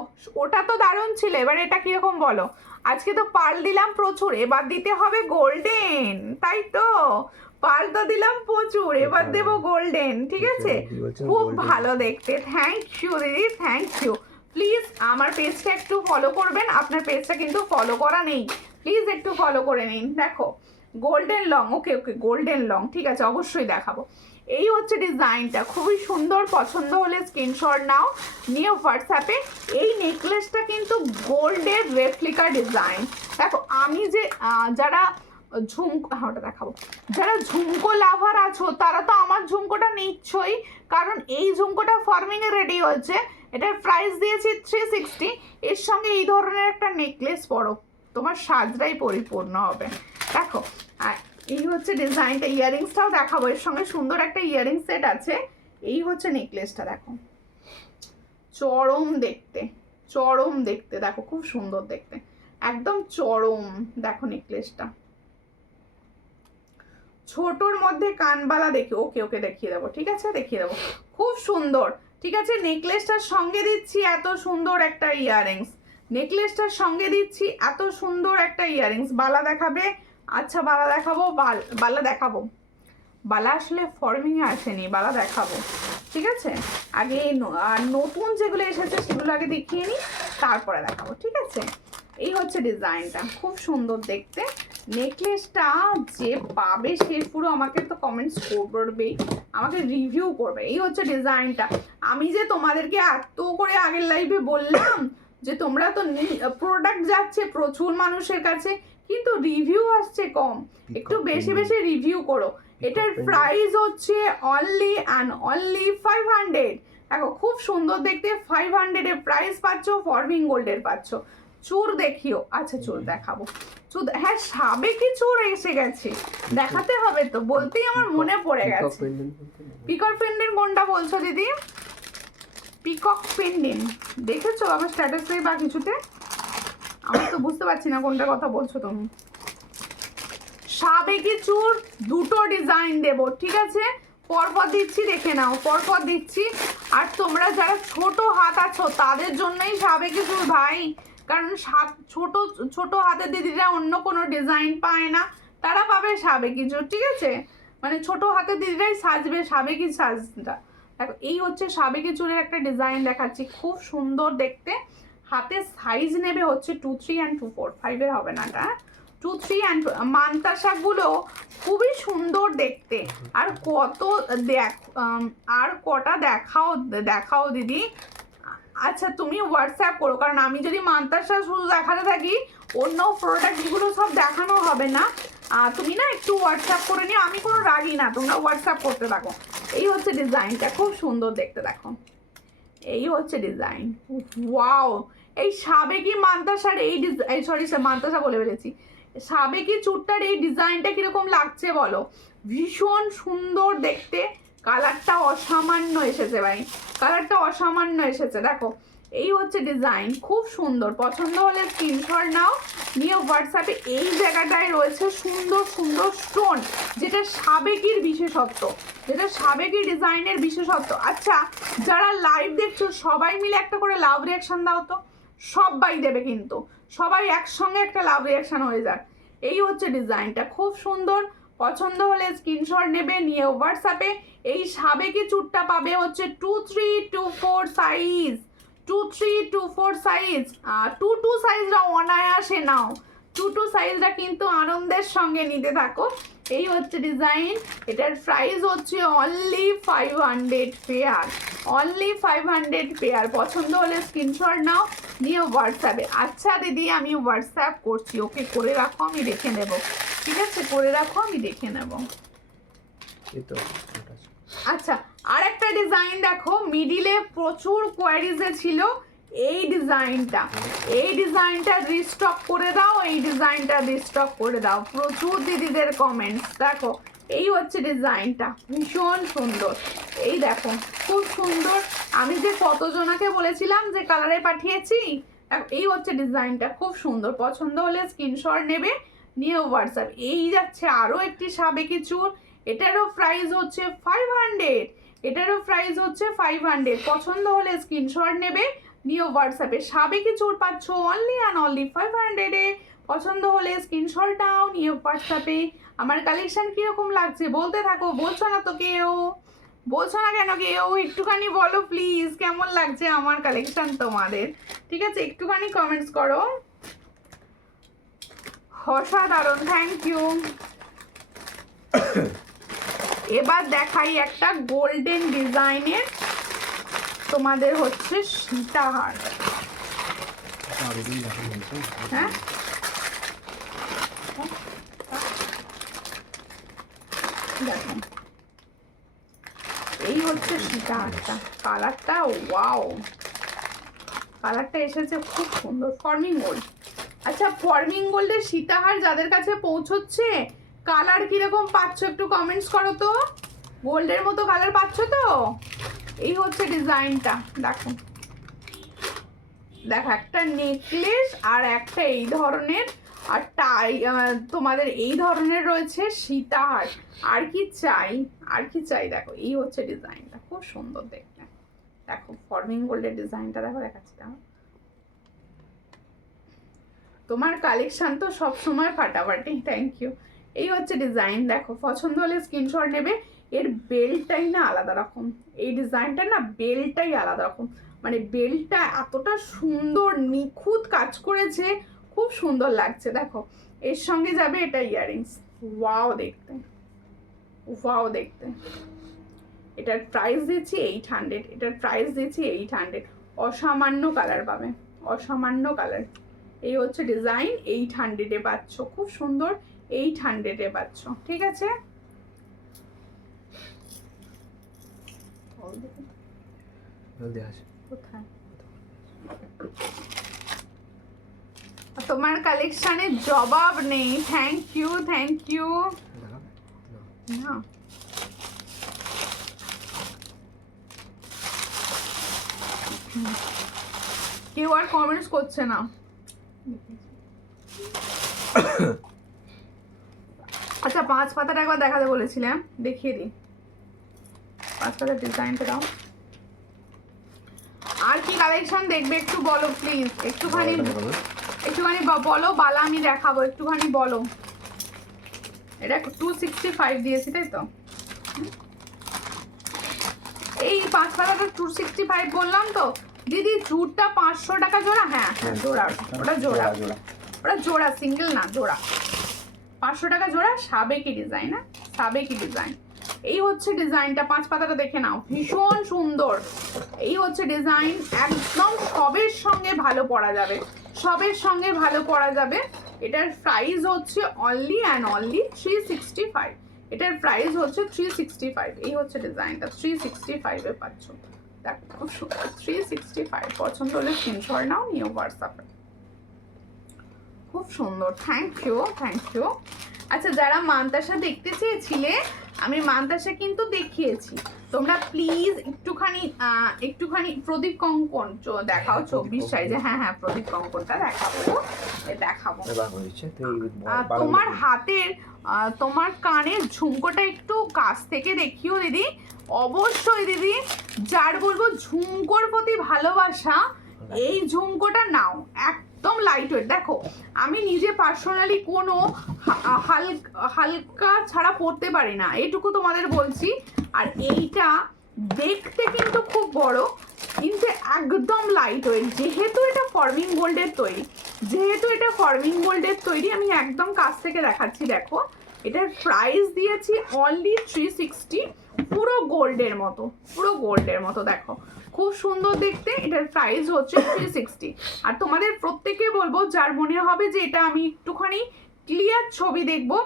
ওটা তো দারুণ ছিল, এবার এটা কিরকম বলো? আজকে তো পার্ল দিলাম প্রচুর, এবার দিতে হবে গোল্ডেন, তাই তো? পার্ল তো দিলাম প্রচুর, এবার দেবো গোল্ডেন, ঠিক আছে? খুব ভালো দেখতে, থ্যাংক ইউ দিদি, থ্যাংক ইউ। প্লিজ আমার পেজটা একটু ফলো করবেন, আপনার পেজটা কিন্তু ফলো করা নেই, প্লিজ একটু ফলো করে নিন। দেখো গোল্ডেন লং, ওকে ওকে গোল্ডেন লং, ঠিক আছে অবশ্যই দেখাবো। এই হচ্ছে ডিজাইনটা, খুবই সুন্দর। পছন্দ হলে স্ক্রিনশট নাও, নিয়ে হোয়াটসঅ্যাপে। এই নেকলেসটা কিন্তু গোল্ডের রেপ্লিকা ডিজাইন। দেখো আমি যে যারা ওটা দেখাবো, যারা ঝুমকো লাভার আছো তারা তো আমার ঝুমকোটা নিচ্ছই, কারণ এই ঝুমকোটা ফর্মিংয়ে রেডি হয়েছে। এটার প্রাইস দিয়েছি 360। এর সঙ্গে এই ধরনের একটা নেকলেস পরো, তোমার সাজটাই পরিপূর্ণ হবে। দেখো আর এই হচ্ছে ডিজাইনটা, ইয়াররিংসটাও দেখাবো, এর সঙ্গে সুন্দর একটা ইয়াররিং সেট আছে। এই হচ্ছে নেকলেসটা, দেখো চরম দেখতে, চরম দেখতে, দেখো খুব সুন্দর দেখতে, একদম চরম। দেখো নেকলেসটা ছোটর মধ্যে কানবালা, দেখি ওকে ওকে দেখিয়ে দেবো, ঠিক আছে দেখিয়ে দেবো, খুব সুন্দর, ঠিক আছে? নেকলেসটার সঙ্গে দিচ্ছি এত সুন্দর একটা ইয়াররিংস, নেকলেসটার সঙ্গে দিচ্ছি এত সুন্দর একটা ইয়াররিংস। বালা দেখাবে? আচ্ছা বালা দেখাবো, বালা দেখাবো। বালা আসলে ফর্মিংয়ে আসেনি, বালা দেখাবো, ঠিক আছে? আগে নতুন যেগুলো এসেছে সেগুলো আগে দেখিয়ে নিই, তারপরে দেখাবো, ঠিক আছে? এই হচ্ছে ডিজাইনটা, খুব সুন্দর দেখতে। নেকলেসটা যে পাবে সে পুরো আমাকে তো কমেন্টস করবেই, আমাকে রিভিউ করবে। এই হচ্ছে ডিজাইনটা। আমি যে তোমাদেরকে এত করে আগের লাইভে বললাম যে তোমরা তো প্রোডাক্ট যাচ্ছে প্রচুর মানুষের কাছে, কিন্তু রিভিউ আসছে কম, একটু বেশি বেশি রিভিউ করো। এটার প্রাইস হচ্ছে অনলি অ্যান্ড অনলি 500। দেখো খুব সুন্দর দেখতে, 500-এর প্রাইস পাচ্ছ, ফর্মিং গোল্ডের পাচ্ছ। চুর দেখিও, আচ্ছা চুর দেখাবো, চুর, হ্যাঁ সাবেকি চুর এসে গেছে, দেখাতে হবে তো, বলতেই আমার মনে পড়ে গেছে। পিকক পেন্ডেন্ট কোনটা বলছো দিদি? পিকক পেন্ডেন্ট দেখেছো আমার স্ট্যাটাসে বা কিছুতে? আমি তো বুঝতে পারছি না কোনটা কথা বলছো তুমি। সাবেকি চুর দুটো ডিজাইন দেব, ঠিক আছে? পরপর দিচ্ছি, দেখে নাও, পরপর দিচ্ছি। আর তোমরা যারা ছোট হাত আছো তাদের জন্যই সাবেকি চুর ভাই, কারণ ছোট ছোট হাতের দিদিরা অন্য কোনো ডিজাইন পায় না, তারা পাবে সাবেকি চুর, ঠিক আছে? মানে ছোট হাতের দিদিরাই সাজবে সাবেকি সাজটা। দেখো এই হচ্ছে সাবেকি চুরের একটা ডিজাইন দেখাচ্ছি, খুব সুন্দর দেখতে, হাতে সাইজ নেবে হচ্ছে 2, 3 and 2, 4, 5 এর হবে না এটা, 2, 3 and মান্তাসাগুলো খুবই সুন্দর দেখতে। আর কত আর কটা দেখাও দিদি। আচ্ছা তুমি হোয়াটসঅ্যাপ করো, কারণ আমি যদি মান্তাসা শুধু দেখাতে থাকি অন্য প্রোডাক্টগুলো সব দেখানো হবে না। তুমি না একটু হোয়াটসঅ্যাপ করে নিও, আমি কোনো রাগি না, তোমরা হোয়াটসঅ্যাপ করতে থাকো। এই হচ্ছে ডিজাইনটা, খুব সুন্দর দেখতে, দেখো এই হচ্ছে ডিজাইন। ওয়াও, এই সাবেকি মান্তাসার এই মান্তাসা বলে ফেলেছি, সাবেকি চুটটার এই ডিজাইনটা কিরকম লাগছে বলো? ভীষণ সুন্দর দেখতে, কালারটা অসামান্য এসেছে ভাই, কালারটা অসামান্য এসেছে। দেখো এই হচ্ছে ডিজাইন, খুব সুন্দর। পছন্দ হলে স্ক্রিনশট নাও, নিয়ে হোয়াটসঅ্যাপে। এই জায়গাটায় রয়েছে সুন্দর সুন্দর স্টোন, যেটা সাবেকির বিশেষত্ব, যেটা সাবেকি ডিজাইনের বিশেষত্ব। আচ্ছা যারা লাইভ দেখছো সবাই মিলে একটা করে লাভ রিয়াকশন দাও তো, সবাই দেবে কিন্তু, সবাই একসঙ্গে একটা লাভ রিয়াকশন হয়ে যাক। এই হচ্ছে ডিজাইনটা, খুব সুন্দর। পছন্দ হলে স্ক্রিনশট নেবে, নিয়ে হোয়াটসঅ্যাপে। এই সাবেকি চুটটা পাবে হচ্ছে 2, 3, 2, 4 সাইজ, 2, 3, 2, 4 সাইজ। 2, 2 সাইজটা অনায়াসে নাও, 2, 2 সাইজটা কিন্তু আনন্দের সঙ্গে নিতে থাকো। এই হচ্ছে ডিজাইন, এটার প্রাইস হচ্ছে অনলি 500 পেয়ার, অনলি 500 পেয়ার। পছন্দ হলে স্ক্রিনশট নাও, নিয়ে হোয়াটসঅ্যাপে। আচ্ছা দিদি আমি হোয়াটসঅ্যাপ করছি, ওকে করে রাখো, আমি দেখে নেব। ঠিক আছে করে রাখো, আমি দেখে নেব। আচ্ছা আর একটা ডিজাইন দেখো, মিডিলে প্রচুর কোয়ারিজে ছিল এই ডিজাইনটা, এই ডিজাইনটা রিস্টক করে দাও, এই ডিজাইনটা রিস্টক করে দাও। প্রচুর দিদিদের কমেন্টস, দেখো এই হচ্ছে ডিজাইনটা, ভীষণ সুন্দর। এই দেখো খুব সুন্দর, আমি যে কতজনাকে বলেছিলাম যে কালারে পাঠিয়েছি। এই হচ্ছে ডিজাইনটা, খুব সুন্দর। পছন্দ হলে স্ক্রিনশট নেবে, নিয়ে হোয়াটসঅ্যাপ। এই যাচ্ছে আরও একটি সাবেকি চুল, এটারও প্রাইস হচ্ছে 500, এটারও প্রাইস হচ্ছে 500। পছন্দ হলে স্ক্রিনশট নেবে, নিয়ে হোয়াটসঅ্যাপে। সাবেকি চুল পাচ্ছ অনলি অ্যান্ড অনলি 500-এ। পছন্দ হলে স্ক্রিনশট নাও, নিয়ে হোয়াটসঅ্যাপে। আমার কালেকশন কীরকম লাগছে বলতে থাকো, বলছো না তো কেউ, বলছো না কেন কেউ? একটুখানি বলো প্লিজ কেমন লাগছে আমার কালেকশন তোমাদের, ঠিক আছে? একটুখানি কমেন্টস করো। অসাধারণ, থ্যাংক ইউ। এবার দেখাই একটা গোল্ডেন ডিজাইনের তোমাদের হচ্ছে সীতাহার। হ্যাঁ দেখো এই হচ্ছে সীতাহারটা, কালারটা ওয়াও, কালারটা এসেছে খুব সুন্দর, ফর্মিং গোল্ড। আচ্ছা ফর্মিং গোল্ডের সীতাহার যাদের কাছে পৌঁছচ্ছে কালার কিরকম পাচ্ছ একটু কমেন্টস করো তো। গোল্ডের মতো কালার পাচ্ছ তো? এই হচ্ছে ডিজাইনটা, দেখো দেখো একটা নেকলেস আর একটা এই ধরনের, আর টাই তোমাদের এই ধরনের রয়েছে সীতাহার। আর কি চাই, আর কি চাই? দেখো এই হচ্ছে ডিজাইনটা, খুব সুন্দর দেখতে। দেখো ফর্মিং গোল্ডের ডিজাইনটা দেখো, দেখাচ্ছি দেখো। তোমার কালেকশন তো সব সময় ফাটাফাটি, থ্যাংক ইউ। এই হচ্ছে ডিজাইন, দেখো পছন্দ হলে স্ক্রিনশট নেবে। এর বেল্টটাই না আলাদা রকম, এই ডিজাইনটা না বেল্টটাই আলাদা রকম, মানে বেল্টটা এতটা সুন্দর নিখুঁত কাজ করেছে, খুব সুন্দর লাগছে। দেখো এর সঙ্গে যাবে এটা ইয়াররিংস, ওয়াও দেখতে, ওয়াও দেখতে। এটার প্রাইস দিচ্ছি 800, এটার প্রাইস দিচ্ছি 800। অসামান্য কালার পাবে, অসামান্য কালার। এই হচ্ছে ডিজাইন, 800-এ পাচ্ছ, খুব সুন্দর, 800-এ পাচ্ছ, ঠিক আছে? কোথায় তোমার কালেকশনের জবাব নেই, থ্যাংক ইউ, থ্যাংক ইউ। না কেউ আর কমেন্টস করছে না। আচ্ছা 5 পাতাটা একবার দেখাতে বলেছিলাম, দেখিয়ে দিই 5 পাতার ডিজাইনটা দাও। আর কি কালেকশন দেখবে একটু বলো প্লিজ, একটুখানি একটুখানি বলো, বালা আমি দেখাবো, একটুখানি বলো। এটা 265 দিয়েছি তাই তো? এই 5 পাতাটা 265 বললাম তো, দিদি জুটটা 500 টাকা জোড়া? হ্যাঁ হ্যাঁ জোড়া, ওটা জোড়া, জোড়া ওটা জোড়া, সিঙ্গেল না জোড়া। 500 টাকা জোড়া। সাবেকি ডিজাইন, হ্যাঁ সাবেকি ডিজাইন। এই হচ্ছে ডিজাইনটা, 5 পাতাটা দেখে নাও, ভীষণ সুন্দর। এই হচ্ছে ডিজাইন, একদম সবের সঙ্গে ভালো পরা যাবে, সবের সঙ্গে ভালো পরা যাবে। এটার প্রাইস হচ্ছে অনলি অ্যান্ড অনলি 365। এটার প্রাইস হচ্ছে 365। এই হচ্ছে ডিজাইনটা, 365 এ পাচ্ছ। দেখ খুব সুন্দর, 365। পছন্দ হলে স্ক্রিনশট নাও, নিও হোয়াটসঅ্যাপে। খুব সুন্দর, থ্যাংক ইউ থ্যাংক ইউ। আচ্ছা, যারা মান্তাসা দেখতে চেয়েছিলে, আমি মান্তাসা কিন্তু দেখিয়েছি। তোমরা প্লিজ একটুখানি প্রদীপ কঙ্কন দেখাও 24 সাইজে। হ্যাঁ হ্যাঁ প্রদীপ কঙ্কনটা দেখাবো, দেখাবো। তোমার হাতের তোমার কানের ঝুমকোটা একটু কাছ থেকে দেখিও দিদি, অবশ্যই দিদি। যার বলবো ঝুমকোর প্রতি ভালোবাসা, এই ঝুমকোটা নাও, একদম লাইট ওয়েট। দেখো আমি নিজে পার্সোনালি কোনো হালকা ছাড়া পরতে পারি না, এইটুকু তোমাদের বলছি। আর এইটা দেখতে কিন্তু খুব বড়, কিন্তু একদম লাইট ওয়েট। যেহেতু এটা ফর্মিং গোল্ডের তৈরি, আমি একদম কাছ থেকে দেখাচ্ছি। দেখো এটার প্রাইস দিয়েছি অনলি 360, পুরো গোল্ডের মতো, দেখো খুব সুন্দর দেখতে। এটার প্রাইস হচ্ছে 360। আর তোমাদের প্রত্যেকে বলবো, যার মনে হবে যে এটা আমি একটুখানি ক্লিয়ার ছবি দেখবো,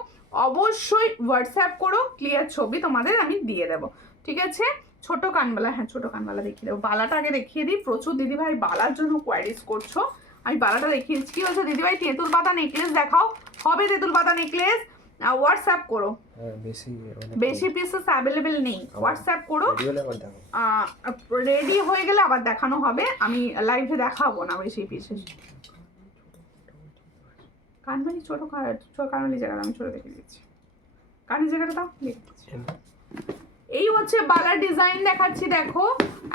অবশ্যই হোয়াটসঅ্যাপ করো, ক্লিয়ার ছবি তোমাদের আমি দিয়ে দেবো, ঠিক আছে? ছোট কানবালা, হ্যাঁ ছোট কানবালা দেখিয়ে দেবো। বালাটা আগে দেখিয়ে দিই, প্রচুর দিদিভাই বালার জন্য কোয়ারিজ করছো। আমি বালাটা দেখিয়ে দিচ্ছি। কি হচ্ছে দিদিভাই, তেঁতুল পাতা নেকলেস দেখাও। হবে তেঁতুল পাতা নেকলেস, হোয়াটসঅ্যাপ করো। বেশি পিসেস অ্যাভেলেবেল নেই, হোয়াটসঅ্যাপ করো। রেডি হয়ে গেলে আবার দেখানো হবে, আমি লাইভে দেখাবো না বেশি পিসেস। কানমালি ছোট কানমালি জায়গাটা আমি ছোট দেখে দিচ্ছি, কানের জায়গাটা দাও দেখছি। এই হচ্ছে বালার ডিজাইন দেখাচ্ছি, দেখো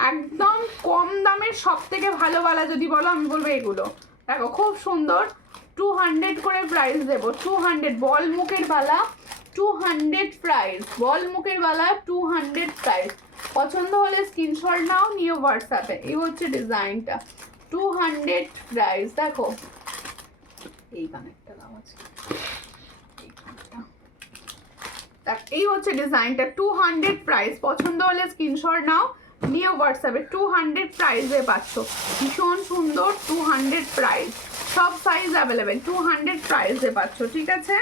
একদম কম দামের সব থেকে ভালো বালা যদি বলো, আমি বলবো এগুলো। দেখো খুব সুন্দর, 200 করে প্রাইস দেবো, 200। বল মুখের বালা 200 প্রাইস, বল মুখের বালা 200 প্রাইস। পছন্দ হলে স্ক্রিনশট নাও, নিও হোয়াটসঅ্যাপে। এই হচ্ছে ডিজাইনটা, 200 প্রাইস। দেখো এই কানেরটা দাও আছে, এই হচ্ছে ডিজাইনটা, 200 প্রাইস। পছন্দ হলে স্ক্রিনশট নাও, নিও হোয়াটসঅ্যাপে। 200 প্রাইসে পাচ্ছ, ভীষণ সুন্দর, 200 প্রাইস। সব সাইজ অ্যাভেলেবেল, 200 প্রাইসে পাচ্ছ, ঠিক আছে?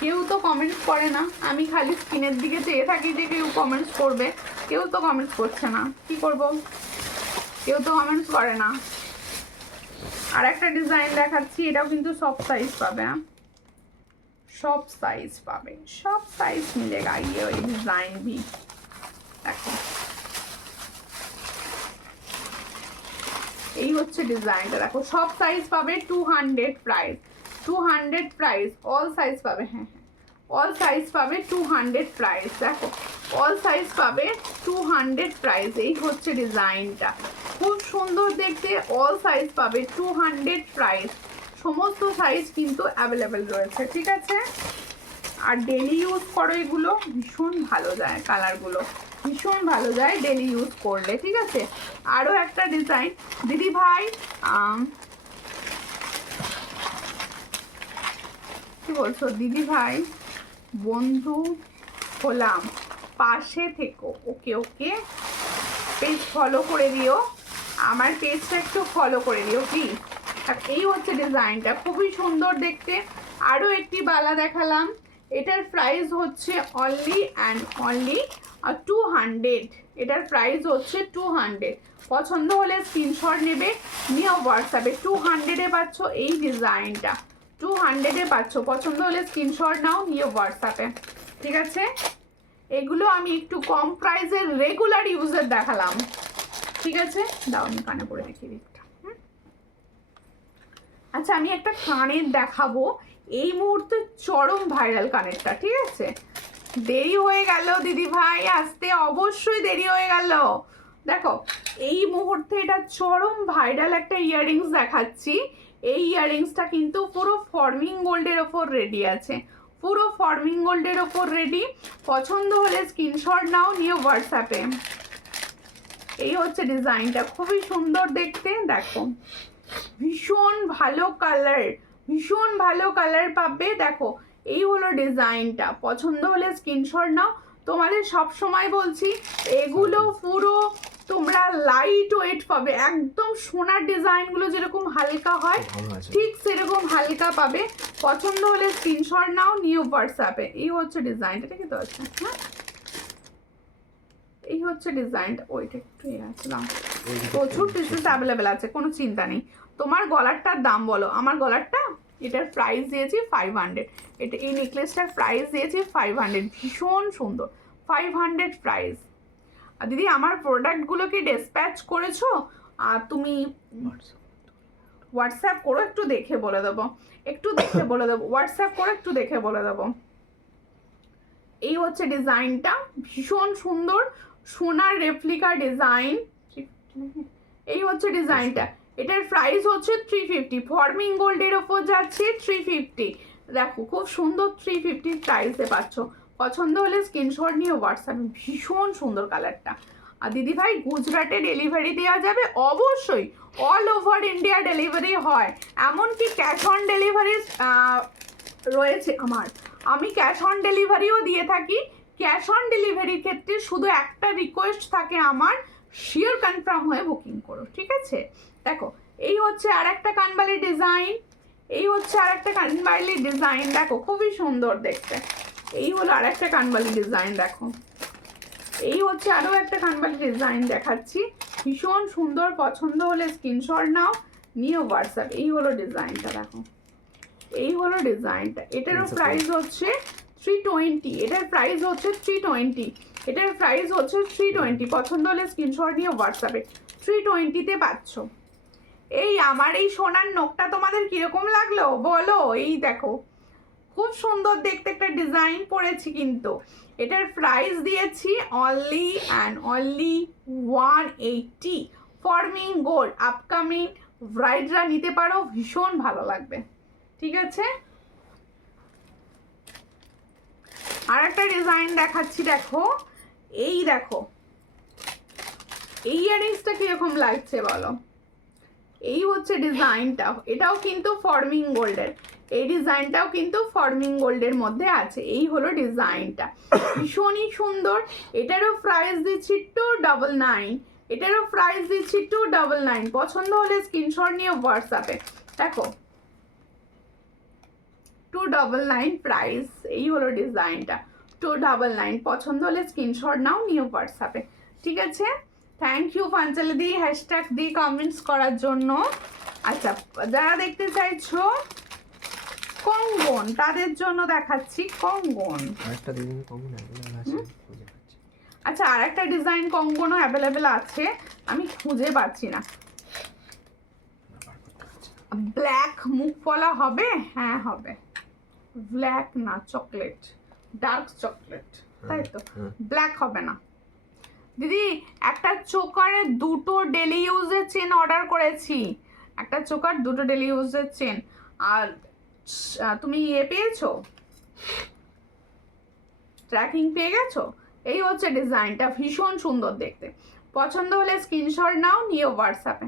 কেউ তো কমেন্টস করে না, আমি খালি স্ক্রিনের দিকে চেয়ে থাকি যে কেউ কমেন্টস করবে, কেউ তো কমেন্টস করছে না, কি করব? কেউ তো কমেন্টস করে না। আর একটা ডিজাইন দেখাচ্ছি, এটাও কিন্তু সব সাইজ পাবে, হ্যাঁ सब साइज पाবে, सब साइज मिलेगा ये वाली डिजाइन भी। देखो এই হচ্ছে ডিজাইনটা, দেখো সব সাইজ পাবে, 200 প্রাইস, 200 প্রাইস, অল সাইজ পাবে। হ্যাঁ হ্যাঁ অল সাইজ পাবে, 200 প্রাইস। দেখো অল সাইজ পাবে 200 প্রাইস। এই হচ্ছে ডিজাইনটা, খুব সুন্দর দেখতে, অল সাইজ পাবে 200 প্রাইস। সমস্ত সাইজ কিন্তু অ্যাভেলেবেল রয়েছে, ঠিক আছে? আর ডেলি ইউজ করো, এগুলো ভীষণ ভালো যায়, কালারগুলো ভীষণ ভালো যায় ডেলি ইউজ করলে, ঠিক আছে? আরও একটা ডিজাইন দিদি ভাই, কি বলছো দিদি ভাই, বন্ধু হলাম, পাশে থেকো। ওকে ওকে, পেজ ফলো করে দিও, আমার পেজটা একটু ফলো করে দিও প্লিজ। আর এই হচ্ছে ডিজাইনটা, খুবই সুন্দর দেখতে। আরও একটি বালা দেখালাম, এটার প্রাইস হচ্ছে অনলি অ্যান্ড অনলি 200। এটার প্রাইস হচ্ছে 200। পছন্দ হলে স্ক্রিনশট নেবে, নিয়ে হোয়াটসঅ্যাপে। 200-এ পাচ্ছ এই ডিজাইনটা, 200-এ পাচ্ছ। পছন্দ হলে স্ক্রিনশট নাও, নিয়ে হোয়াটসঅ্যাপে, ঠিক আছে? এগুলো আমি একটু কম প্রাইসের রেগুলার ইউজের দেখালাম, ঠিক আছে? দাও আমি কানে পরে দেখিয়ে দিই। আচ্ছা আমি একটা কানের দেখাবো, এই মুহূর্তে চরম ভাইরাল কানেরটা, ঠিক আছে? দেরি হয়ে গেল দিদি ভাই আসতে, অবশ্যই দেরি হয়ে গেল। দেখো এই মুহূর্তে এটা চরম ভাইরাল একটা ইয়াররিংস দেখাচ্ছি। এই ইয়াররিংসটা কিন্তু পুরো ফর্মিং গোল্ডের ওপর রেডি আছে, পুরো ফর্মিং গোল্ডের ওপর রেডি। পছন্দ হলে স্ক্রিনশট নাও, নিয়ে হোয়াটসঅ্যাপে। এই হচ্ছে ডিজাইনটা, খুবই সুন্দর দেখতে। দেখো ভীষণ ভালো কালার, ভীষণ ভালো কালার পাবে। দেখো এই হলো ডিজাইনটা, পছন্দ হলে স্ক্রিনশট নাও। তোমাদের সব সময় বলছি এগুলো পুরো তোমরা লাইট ওয়েট পাবে, একদম সোনার ডিজাইনগুলো যেরকম হালকা হয় ভালো আছে। ঠিক সেরকম হালকা পাবে। পছন্দ হলে স্ক্রিনশট নাও, নিউ হোয়াটসঅ্যাপে। এই হচ্ছে ডিজাইনটা, ঠিক আছে? হ্যাঁ এই হচ্ছে ডিজাইনটা। ওইটা একটু আছে না, প্রচুর পিসেস অ্যাভেলেবেল আছে, কোনো চিন্তা নেই। তোমার গলারটার দাম বলো। আমার গলারটা, এটার প্রাইস দিয়েছি 500। এটা এই নেকলেসটার প্রাইস দিয়েছি 500, ভীষণ সুন্দর, 500 প্রাইস। আর দিদি আমার প্রোডাক্টগুলোকে ডিসপ্যাচ করেছো? আর তুমি হোয়াটসঅ্যাপ করো, একটু দেখে বলে দেবো, একটু দেখে বলে দেবো, হোয়াটসঅ্যাপ করে একটু দেখে বলে দেবো। এই হচ্ছে ডিজাইনটা, ভীষণ সুন্দর সোনার রেপ্লিকা ডিজাইন। এই হচ্ছে ডিজাইনটা, এটার প্রাইস হচ্ছে 350, ফর্মিং গোল্ডের ওপর যাচ্ছে 350। দেখো খুব সুন্দর 350 প্রাইসে পাচ্ছ। পছন্দ হলে স্ক্রিনশট নিয়ে হোয়াটসঅ্যাপে। ভীষণ সুন্দর কালারটা। আর দিদি ভাই গুজরাটে ডেলিভারি দেওয়া যাবে? অবশ্যই, অল ওভার ইন্ডিয়া ডেলিভারি হয়, এমনকি ক্যাশ অন ডেলিভারি রয়েছে আমার। আমি ক্যাশ অন ডেলিভারিও দিয়ে থাকি। ক্যাশ অন ডেলিভারির ক্ষেত্রে শুধু একটা রিকোয়েস্ট থাকে আমার, শিওর কনফার্ম হয়ে বুকিং করো, ঠিক আছে? দেখো এই হচ্ছে আর একটা কানবালি ডিজাইন, এই হচ্ছে আর একটা কানবালি ডিজাইন। দেখো খুবই সুন্দর দেখতে। এই হলো আর একটা কানবালি ডিজাইন। দেখো এই হচ্ছে আরও একটা কানবালি ডিজাইন দেখাচ্ছি, ভীষণ সুন্দর। পছন্দ হলে স্ক্রিনশট নাও, নিয়ে হোয়াটসঅ্যাপ। এই হলো ডিজাইনটা, দেখো এই হলো ডিজাইনটা। এটারও প্রাইস হচ্ছে 320, এটার প্রাইস হচ্ছে 320, এটার প্রাইস হচ্ছে 320। পছন্দ হলে স্ক্রিনশট নিয়ে হোয়াটসঅ্যাপে। 320-তে পাচ্ছ। এই আমার এই সোনার নখটা তোমাদের কিরকম লাগলো বলো? এই দেখো খুব সুন্দর দেখতে একটা ডিজাইন পড়েছি, কিন্তু এটার প্রাইস দিয়েছি only and only 180। Forming gold, upcoming ব্রাইডরা নিতে পারো, ভীষণ ভালো লাগবে, ঠিক আছে? আর একটা ডিজাইন দেখাচ্ছি, দেখো এই দেখো এই ইয়ারিংসটা কিরকম লাগছে বলো? এই হচ্ছে ডিজাইনটা, এটাও কিন্তু ফর্মিং গোল্ডের, এই ডিজাইনটাও কিন্তু ফর্মিং গোল্ডের মধ্যে আছে। এই হলো ডিজাইনটা, ভীষণই সুন্দর। এটারও প্রাইস দিচ্ছি 299, এটারও প্রাইস দিচ্ছি 299। পছন্দ হলে স্ক্রিনশট নিয়ে হোয়াটসঅ্যাপে। দেখো 299 প্রাইস। এই হলো ডিজাইনটা, 299। পছন্দ হলে স্ক্রিনশট নাও, নিউ হোয়াটসঅ্যাপে, ঠিক আছে? থ্যাংক ইউ ফাঞ্চালি দি হ্যাশট্যাগ দিয়ে কমেন্টস করার জন্য। আচ্ছা যারা দেখতে চাইছো কঙ্গন, তাদের জন্য দেখাচ্ছি কঙ্গন। আরেকটা দিন কমন অ্যাভেলেবল আছে, খুঁজে পাচ্ছি। আচ্ছা আর একটা ডিজাইন কঙ্গনও অ্যাভেলেবেল আছে, আমি খুঁজে পাচ্ছি না। ব্ল্যাক মুখ পলা হবে? হ্যাঁ হবে। ব্ল্যাক না, চকলেট, ডার্ক চকলেট, তাই তো? ব্ল্যাক হবে না দিদি। একটা চোকারে দুটো ডেলি ইউজের চেন অর্ডার করেছি, একটা চোকার দুটো ডেলি ইউজের চেন। আর তুমি পেয়েছো, ট্র্যাকিং পেয়ে গেছো? এই হচ্ছে ডিজাইনটা, ভীষণ সুন্দর দেখতে। পছন্দ হলে স্ক্রিনশট নাও, নিয়ে হোয়াটসঅ্যাপে।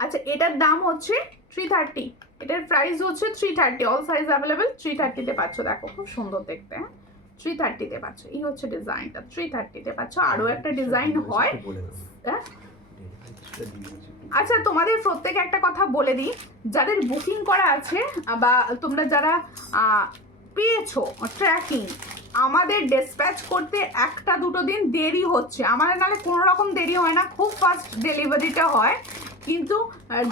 আচ্ছা এটার দাম হচ্ছে 330, এটার প্রাইস হচ্ছে 330, অল সাইজ অ্যাভেলেবেল। 330-তে পাচ্ছ, দেখো খুব সুন্দর দেখতে। হ্যাঁ 330-তে পাচ্ছ। এই হচ্ছে ডিজাইনটা, 330-তে পাচ্ছ। আরও একটা ডিজাইন হয়। হ্যাঁ আচ্ছা তোমাদের প্রত্যেকে একটা কথা বলে দিই, যাদের বুকিং করা আছে বা তোমরা যারা পেয়েছো ট্র্যাকিং, আমাদের ডিসপ্যাচ করতে একটা দুটো দিন দেরি হচ্ছে। আমাদের নাহলে কোনো রকম দেরি হয় না, খুব ফাস্ট ডেলিভারিটা হয়। কিন্তু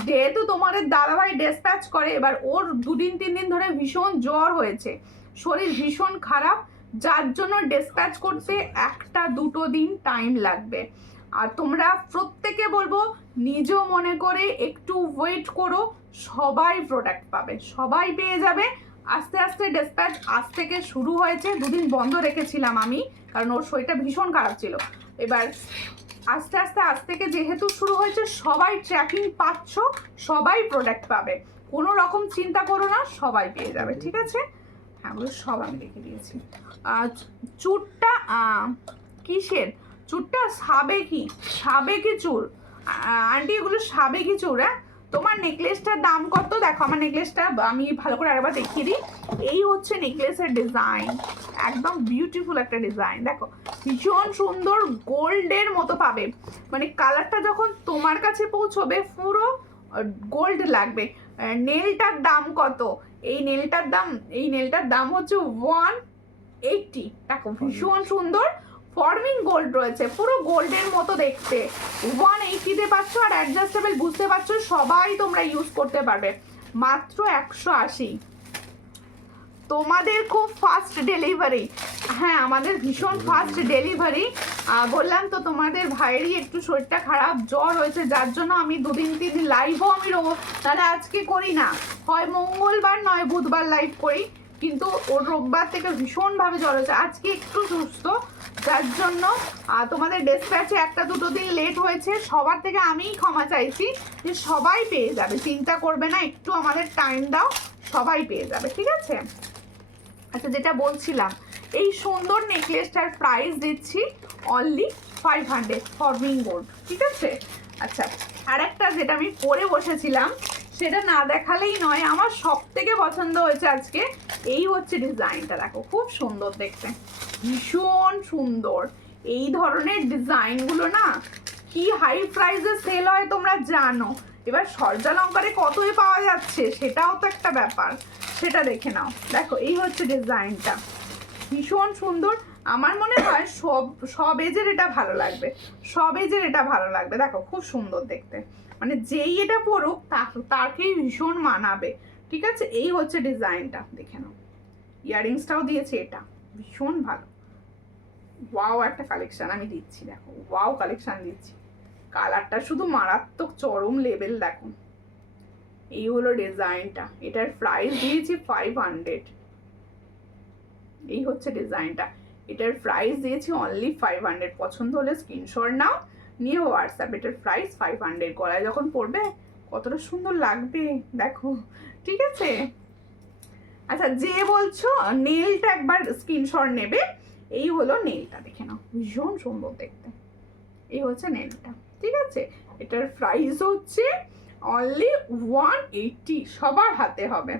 যেহেতু তোমাদের দাদাভাই ডিসপ্যাচ করে, এবার ওর 2 দিন 3 দিন ধরে ভীষণ জ্বর হয়েছে, শরীর ভীষণ খারাপ, যার জন্য ডিসপ্যাচ করতে একটা দুটো দিন টাইম লাগবে। আর তোমরা প্রত্যেকে বলবো নিজেও মনে করে একটু ওয়েট করো, সবাই প্রোডাক্ট পাবে, সবাই পেয়ে যাবে। আস্তে আস্তে ডিসপ্যাচ আজ থেকে শুরু হয়েছে, 2 দিন বন্ধ রেখেছিলাম আমি, কারণ ওর শরীরটা ভীষণ খারাপ ছিল। এবার আস্তে আস্তে আজ থেকে যেহেতু শুরু হয়েছে, সবাই ট্র্যাকিং পাচ্ছ, সবাই প্রোডাক্ট পাবে, কোনো রকম চিন্তা করো না, সবাই পেয়ে যাবে, ঠিক আছে? হ্যাঁ ওগুলো সব আমি রেখে দিয়েছি। চুরটা কিসের চুরটা? সাবেকি চুর। আন্টি এগুলো সাবেকি চুর। হ্যাঁ, তোমার নেকলেসটার দাম কত? দেখো আমার নেকলেসটা আমি ভালো করে আরেকবার দেখিয়ে দিই। এই হচ্ছে নেকলেসের ডিজাইন, একদম বিউটিফুল একটা ডিজাইন। দেখো ভীষণ সুন্দর গোল্ডের মতো পাবে, মানে কালারটা যখন তোমার কাছে পৌঁছবে পুরো গোল্ড লাগবে। নেলটার দাম কত? এই নেলটার দাম হচ্ছে 180। দেখো ভীষণ সুন্দর ফর্মিং গোল্ড রয়েছে, পুরো গোল্ডের মতো দেখতে। 180-তে পাচ্ছ, আর অ্যাডজাস্টেবল বুঝতে পারছো, সবাই তোমরা ইউজ করতে পারবে। মাত্র 180। তোমাদের খুব ফাস্ট ডেলিভারি। হ্যাঁ আমাদের ভীষণ ফাস্ট ডেলিভারি। বললাম তো তোমাদের ভাইয়েরই একটু শরীরটা খারাপ, জ্বর হয়েছে, যার জন্য আমি 2-3 দিন লাইভও আমি তাহলে আজকে করি না, হয় মঙ্গলবার নয় বুধবার লাইভ করি, কিন্তু ওর রোববার থেকে ভীষণভাবে জ্বর হয়েছে, আজকে একটু সুস্থ, যার জন্য তোমাদের ডেসপ্যাচে 1-2 দিন লেট হয়েছে। সবার থেকে আমিই ক্ষমা চাইছি, যে সবাই পেয়ে যাবে, চিন্তা করবে না, একটু আমাদের টাইম দাও, সবাই পেয়ে যাবে, ঠিক আছে? আচ্ছা যেটা বলছিলাম, এই সুন্দর নেকলেসটার প্রাইস দিচ্ছি অনলি 500 ফর্মিং গোল্ড, ঠিক আছে? আচ্ছা আর একটা যেটা আমি পরে বসেছিলাম, সেটা না দেখালেই নয়, আমার সব থেকে পছন্দ হয়েছে আজকে। এই হচ্ছে ডিজাইনটা, দেখো খুব সুন্দর দেখতে, ভীষণ সুন্দর। এই ধরনের ডিজাইনগুলো না কি হাই প্রাইসে সেল হয় তোমরা জানো। এবার সর্যালঙ্কারে কতই পাওয়া যাচ্ছে সেটাও তো একটা ব্যাপার, সেটা দেখে নাও। দেখো এই হচ্ছে ডিজাইনটা, ভীষণ সুন্দর। আমার মনে হয় সব এজের এটা ভালো লাগবে, সব এজের এটা ভালো লাগবে। দেখো খুব সুন্দর দেখতে, মানে যেই এটা পড়ুক তাকেই ভীষণ মানাবে, ঠিক আছে? এই হচ্ছে ডিজাইনটা, দেখে নাও। ইয়াররিংসটাও দিয়েছে, এটা ভীষণ ভালো। ওয়াও একটা কালেকশন আমি দিচ্ছি, দেখো ওয়াও কালেকশন দিচ্ছি। কালারটা শুধু মারাত্মক চরম লেভেল। দেখো এই হলো ডিজাইনটা, এটার প্রাইস দিয়েছি 500। এই হচ্ছে ডিজাইনটা, এটার প্রাইস দিয়েছি অনলি 500। পছন্দ হলে স্ক্রিনশট নাও, নিয়ে হোয়াটসঅ্যাপ। এটার প্রাইস 500। গলায় যখন পড়বে কতটা সুন্দর লাগবে দেখো, ঠিক আছে? আচ্ছা যে বলছো নেলটা একবার স্ক্রিনশট নেবে। এই হলো নেলটা, দেখে নাও ভীষণ সুন্দর দেখতে। এই হচ্ছে নেলটা, ঠিক আছে? এটার প্রাইস হচ্ছে অনলি 180। সবার হাতে হবে।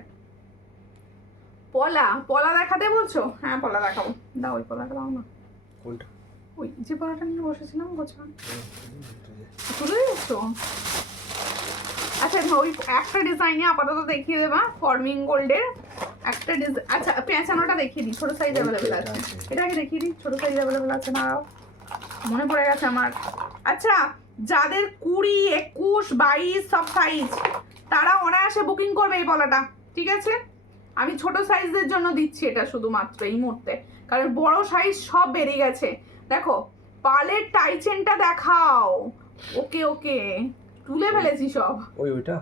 পলা দেখাতে বলছো? হ্যাঁ পলা দেখাবো, দাও ওই পলাটা দাও না। কোনটা? ওই যে পলাটা নিয়ে বসেছিলাম গোছান, তুলে দিচ্ছো? আচ্ছা ওই একটা ডিজাইনে আপাতত দেখিয়ে দেবা, ফর্মিং গোল্ডের একটা ডিজাইন। আচ্ছা পেঁচানোটা দেখিয়ে দিই, ছোট সাইজ অ্যাভেলেবেল আছে, এটাকে দেখিয়ে দিই, ছোট সাইজ অ্যাভেলেবেল আছে না, মনে পড়ে গেছে আমার। আচ্ছা যাদের 20, 21, 22 সব সাইজ, তারা অনায়াসে বুকিং করবে এই পলাটা, ঠিক আছে? আমি ছোট সাইজের জন্য দিচ্ছি এটা শুধুমাত্র এই মুহূর্তে, কারণ বড় সাইজ সব বেরিয়ে গেছে। দেখো পালের টাইচেনটা দেখাও। ওকে ওকে তুলে ফেলেছি সব। ওইটা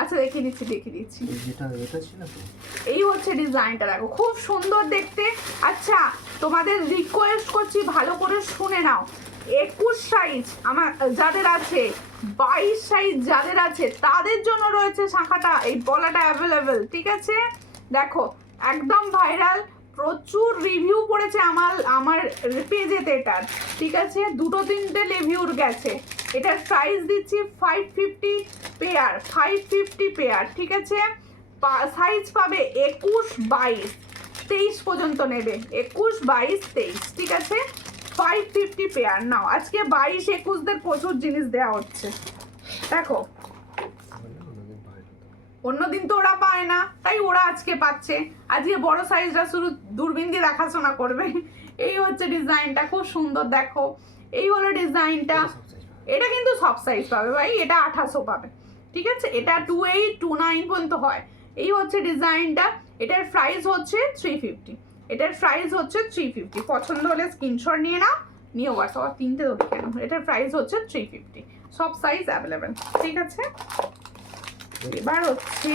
আচ্ছা দেখিয়ে দিচ্ছি। এটা ছিল তো। এই হচ্ছে ডিজাইনটা, দেখো খুব সুন্দর দেখতে। আচ্ছা তোমাদের রিকোয়েস্ট করছি ভালো করে শুনে নাও, 21 সাইজ আমার যাদের আছে, 22 সাইজ যাদের আছে, তাদের জন্য রয়েছে শাখাটা, এই পলাটা অ্যাভেলেবেল, ঠিক আছে? দেখো একদম ভাইরাল, প্রচুর রিভিউ পড়েছে আমার পেজেতে এটার, ঠিক আছে? 2-3টে রিভিউ গেছে। এটার প্রাইস দিচ্ছি 550 পেয়ার, 550 পেয়ার, ঠিক আছে? সাইজ পাবে 21, 22, 23 পর্যন্ত নেবে, 21, 22, 23, ঠিক আছে? 550 পেয়ার নাও। আজকে 22, 21দের প্রচুর জিনিস দেওয়া হচ্ছে। দেখো অন্যদিন তো ওরা পায় না, তাই ওরা আজকে পাচ্ছে। আজকে বড় সাইজটা শুধু দূরবীন দিয়ে দেখাশোনা করবে। এই হচ্ছে ডিজাইনটা, খুব সুন্দর দেখো। এই হলো ডিজাইনটা, এটা কিন্তু সব সাইজ পাবে ভাই, এটা 2800 পাবে, ঠিক আছে? এটা 28, 29 পর্যন্ত হয়। এই হচ্ছে ডিজাইনটা, এটার প্রাইস হচ্ছে 350। এটার প্রাইস হচ্ছে 350। পছন্দ হলে স্ক্রিনশট নিয়ে নাও, নিয়ে হোয়াটসঅ্যাপ 3টে তো দেখে নাও। এটার প্রাইস হচ্ছে 350, সব সাইজ অ্যাভেলেবেল, ঠিক আছে? এবার হচ্ছে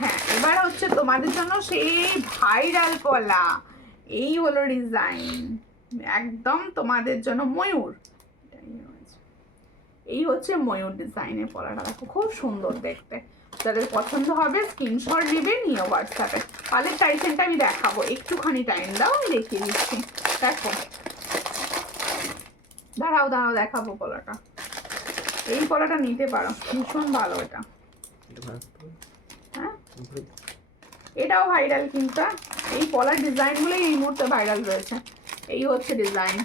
হ্যাঁ, এবার হচ্ছে তোমাদের জন্য সেই ভাইরাল পলা। এই হলো ডিজাইন, একদম তোমাদের জন্য ময়ূর। এই হচ্ছে ময়ূর ডিজাইনের পলাটা, দেখো খুব সুন্দর দেখতে, যাদের পছন্দ হবে স্ক্রিনশট নেবে, নিয়ে হোয়াটসঅ্যাপে। পালের টাইসেনটা আমি দেখাবো, একটুখানি টাইম দাও, আমি দেখিয়ে দিচ্ছি। দেখো, দাঁড়াও দাঁড়াও, দেখাবো পলাটা। এই পলাটা নিতে পারো, ভীষণ ভালো এটা। হ্যাঁ, এটাও ভাইরাল কিন্তু। এই পলার ডিজাইনগুলোই এই মুহূর্তে ভাইরাল রয়েছে। এই হচ্ছে ডিজাইন।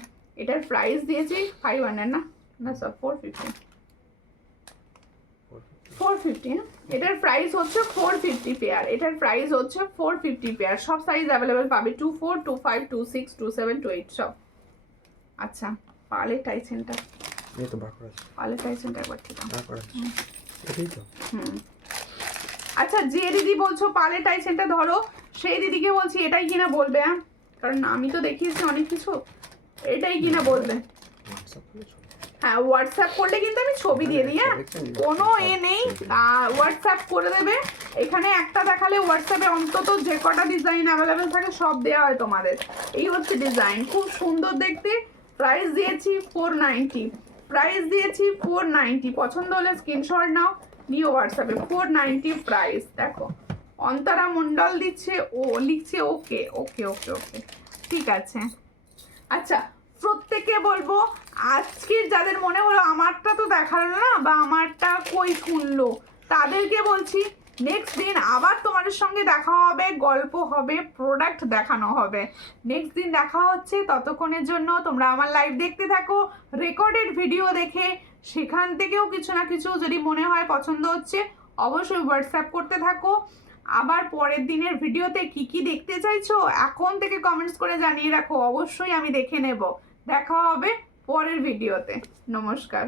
এটার প্রাইস দিয়েছি 500 না, না স্যার 450। 450, হ্যাঁ, এটার প্রাইস হচ্ছে 450 পেয়ার। এটার প্রাইস হচ্ছে 450 পেয়ার। সব সাইজ অ্যাভেলেবেল পাবে, 24, 25, 26, 27, 28 সব। আচ্ছা, পালের টাইসেনটা, এই তো বার করা আছে, পালের টাইসেনটা একবার ঠিক আছে। বার করা আছে, এটাই তো। আচ্ছা, যে দিদি বলছো পালের টাইসেনটা ধরো, সেই দিদিকে বলছি এটাই কিনা বলবে, হ্যাঁ, কারণ আমি তো দেখিয়েছি অনেক কিছু, এটাই কিনা বলবে। হ্যাঁ, হোয়াটসঅ্যাপ করলে কিন্তু আমি ছবি দিয়ে দিই, হ্যাঁ, কোনো এ নেই, হোয়াটসঅ্যাপ করে দেবে। এখানে একটা দেখালে হোয়াটসঅ্যাপে অন্তত যে কটা ডিজাইন অ্যাভেলেবেল থাকে সব দেওয়া হয় তোমাদের। এই হচ্ছে ডিজাইন, খুব সুন্দর দেখতে। প্রাইস দিয়েছি 490, প্রাইস দিয়েছি 490। পছন্দ হলে স্ক্রিনশট নাও, নিয়ে হোয়াটসঅ্যাপে। 490 প্রাইস। দেখো, অন্তরা মণ্ডল দিচ্ছে, ও লিখছে ওকে ওকে ওকে ওকে, ঠিক আছে। আচ্ছা, প্রত্যেককে বলবো, আজকে যাদের মনে হলো আমারটা তো দেখালো না বা আমারটা কই শুনলো, তাদেরকে বলছি নেক্সট দিন আবার তোমাদের সঙ্গে দেখা হবে, গল্প হবে, প্রোডাক্ট দেখানো হবে। নেক্সট দিন দেখা হচ্ছে, ততক্ষণের জন্য তোমরা আমার লাইভ দেখতে থাকো, রেকর্ডেড ভিডিও দেখে সেখান থেকেও কিছু না কিছু যদি মনে হয় পছন্দ হচ্ছে অবশ্যই হোয়াটসঅ্যাপ করতে থাকো। আবার পরের দিনের ভিডিওতে কি কি দেখতে চাইছো এখন থেকে কমেন্টস করে জানিয়ে রাখো, অবশ্যই আমি দেখে নেব। দেখা হবে পরের ভিডিওতে। নমস্কার।